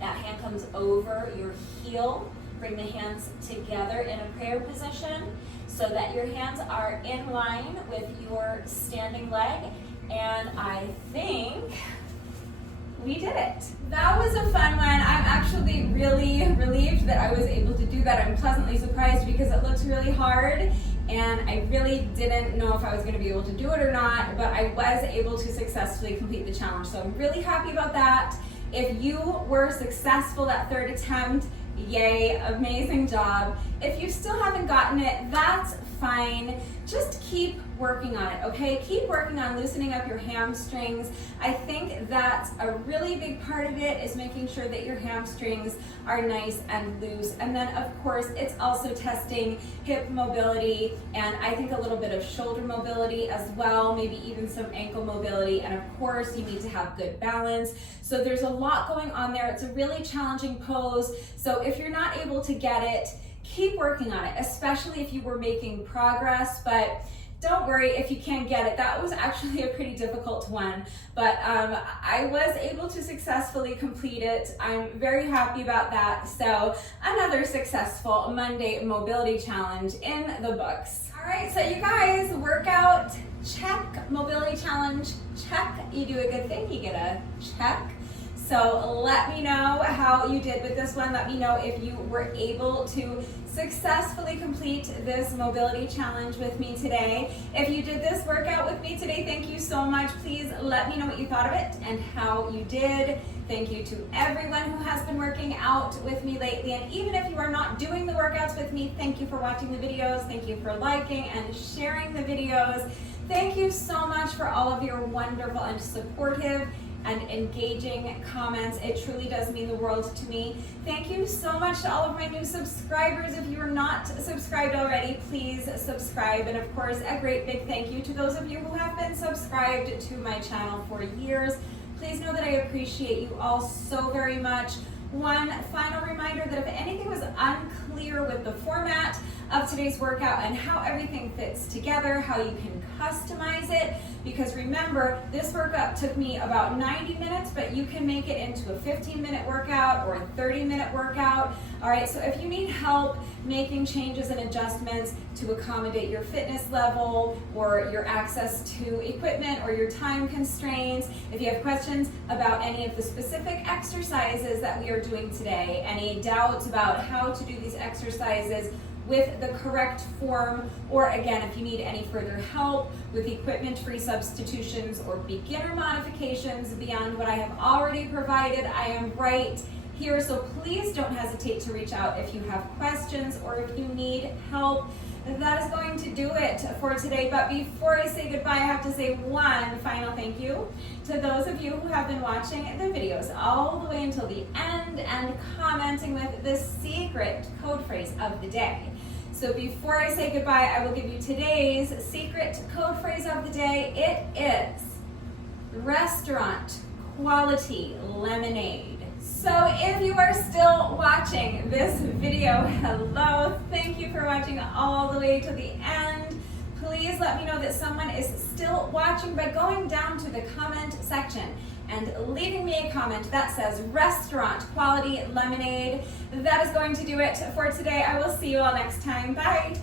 That hand comes over your heel. Bring the hands together in a prayer position so that your hands are in line with your standing leg. And I think we did it. That was a fun one. I'm actually really relieved that I was able to do that. I'm pleasantly surprised because it looks really hard and I really didn't know if I was going to be able to do it or not, but I was able to successfully complete the challenge. So I'm really happy about that. If you were successful that third attempt, yay, amazing job. If you still haven't gotten it, that's fine. Just keep working on it, okay? Keep working on loosening up your hamstrings. I think that's a really big part of it, is making sure that your hamstrings are nice and loose. And then of course, it's also testing hip mobility and I think a little bit of shoulder mobility as well, maybe even some ankle mobility. And of course, you need to have good balance. So there's a lot going on there. It's a really challenging pose. So if you're not able to get it, keep working on it, especially if you were making progress, but don't worry if you can't get it. That was actually a pretty difficult one, but I was able to successfully complete it. I'm very happy about that. So another successful Monday mobility challenge in the books. All right, so you guys, workout, check. Mobility challenge, check. You do a good thing, you get a check. So let me know how you did with this one. Let me know if you were able to successfully complete this mobility challenge with me today. If you did this workout with me today, thank you so much. Please let me know what you thought of it and how you did. Thank you to everyone who has been working out with me lately. And even if you are not doing the workouts with me, thank you for watching the videos. Thank you for liking and sharing the videos. Thank you so much for all of your wonderful and supportive and engaging comments. It truly does mean the world to me. Thank you so much to all of my new subscribers. If you are not subscribed already, please subscribe. And of course, a great big thank you to those of you who have been subscribed to my channel for years. Please know that I appreciate you all so very much. One final reminder that if anything was unclear with the format of today's workout and how everything fits together, how you can customize it, because remember, this workout took me about 90 minutes, but you can make it into a 15-minute workout or a 30-minute workout. All right, so if you need help making changes and adjustments to accommodate your fitness level or your access to equipment or your time constraints, if you have questions about any of the specific exercises that we are doing today, any doubts about how to do these exercises with the correct form, or again, if you need any further help with equipment-free substitutions or beginner modifications beyond what I have already provided, I am right here. So please don't hesitate to reach out if you have questions or if you need help. That is going to do it for today. But before I say goodbye, I have to say one final thank you to those of you who have been watching the videos all the way until the end and commenting with the secret code phrase of the day. So before I say goodbye, I will give you today's secret code phrase of the day. It is restaurant quality lemonade. So if you are still watching this video, hello, thank you for watching all the way to the end. Please let me know that someone is still watching by going down to the comment section and leaving me a comment that says restaurant quality lemonade. That is going to do it for today. I will see you all next time. Bye.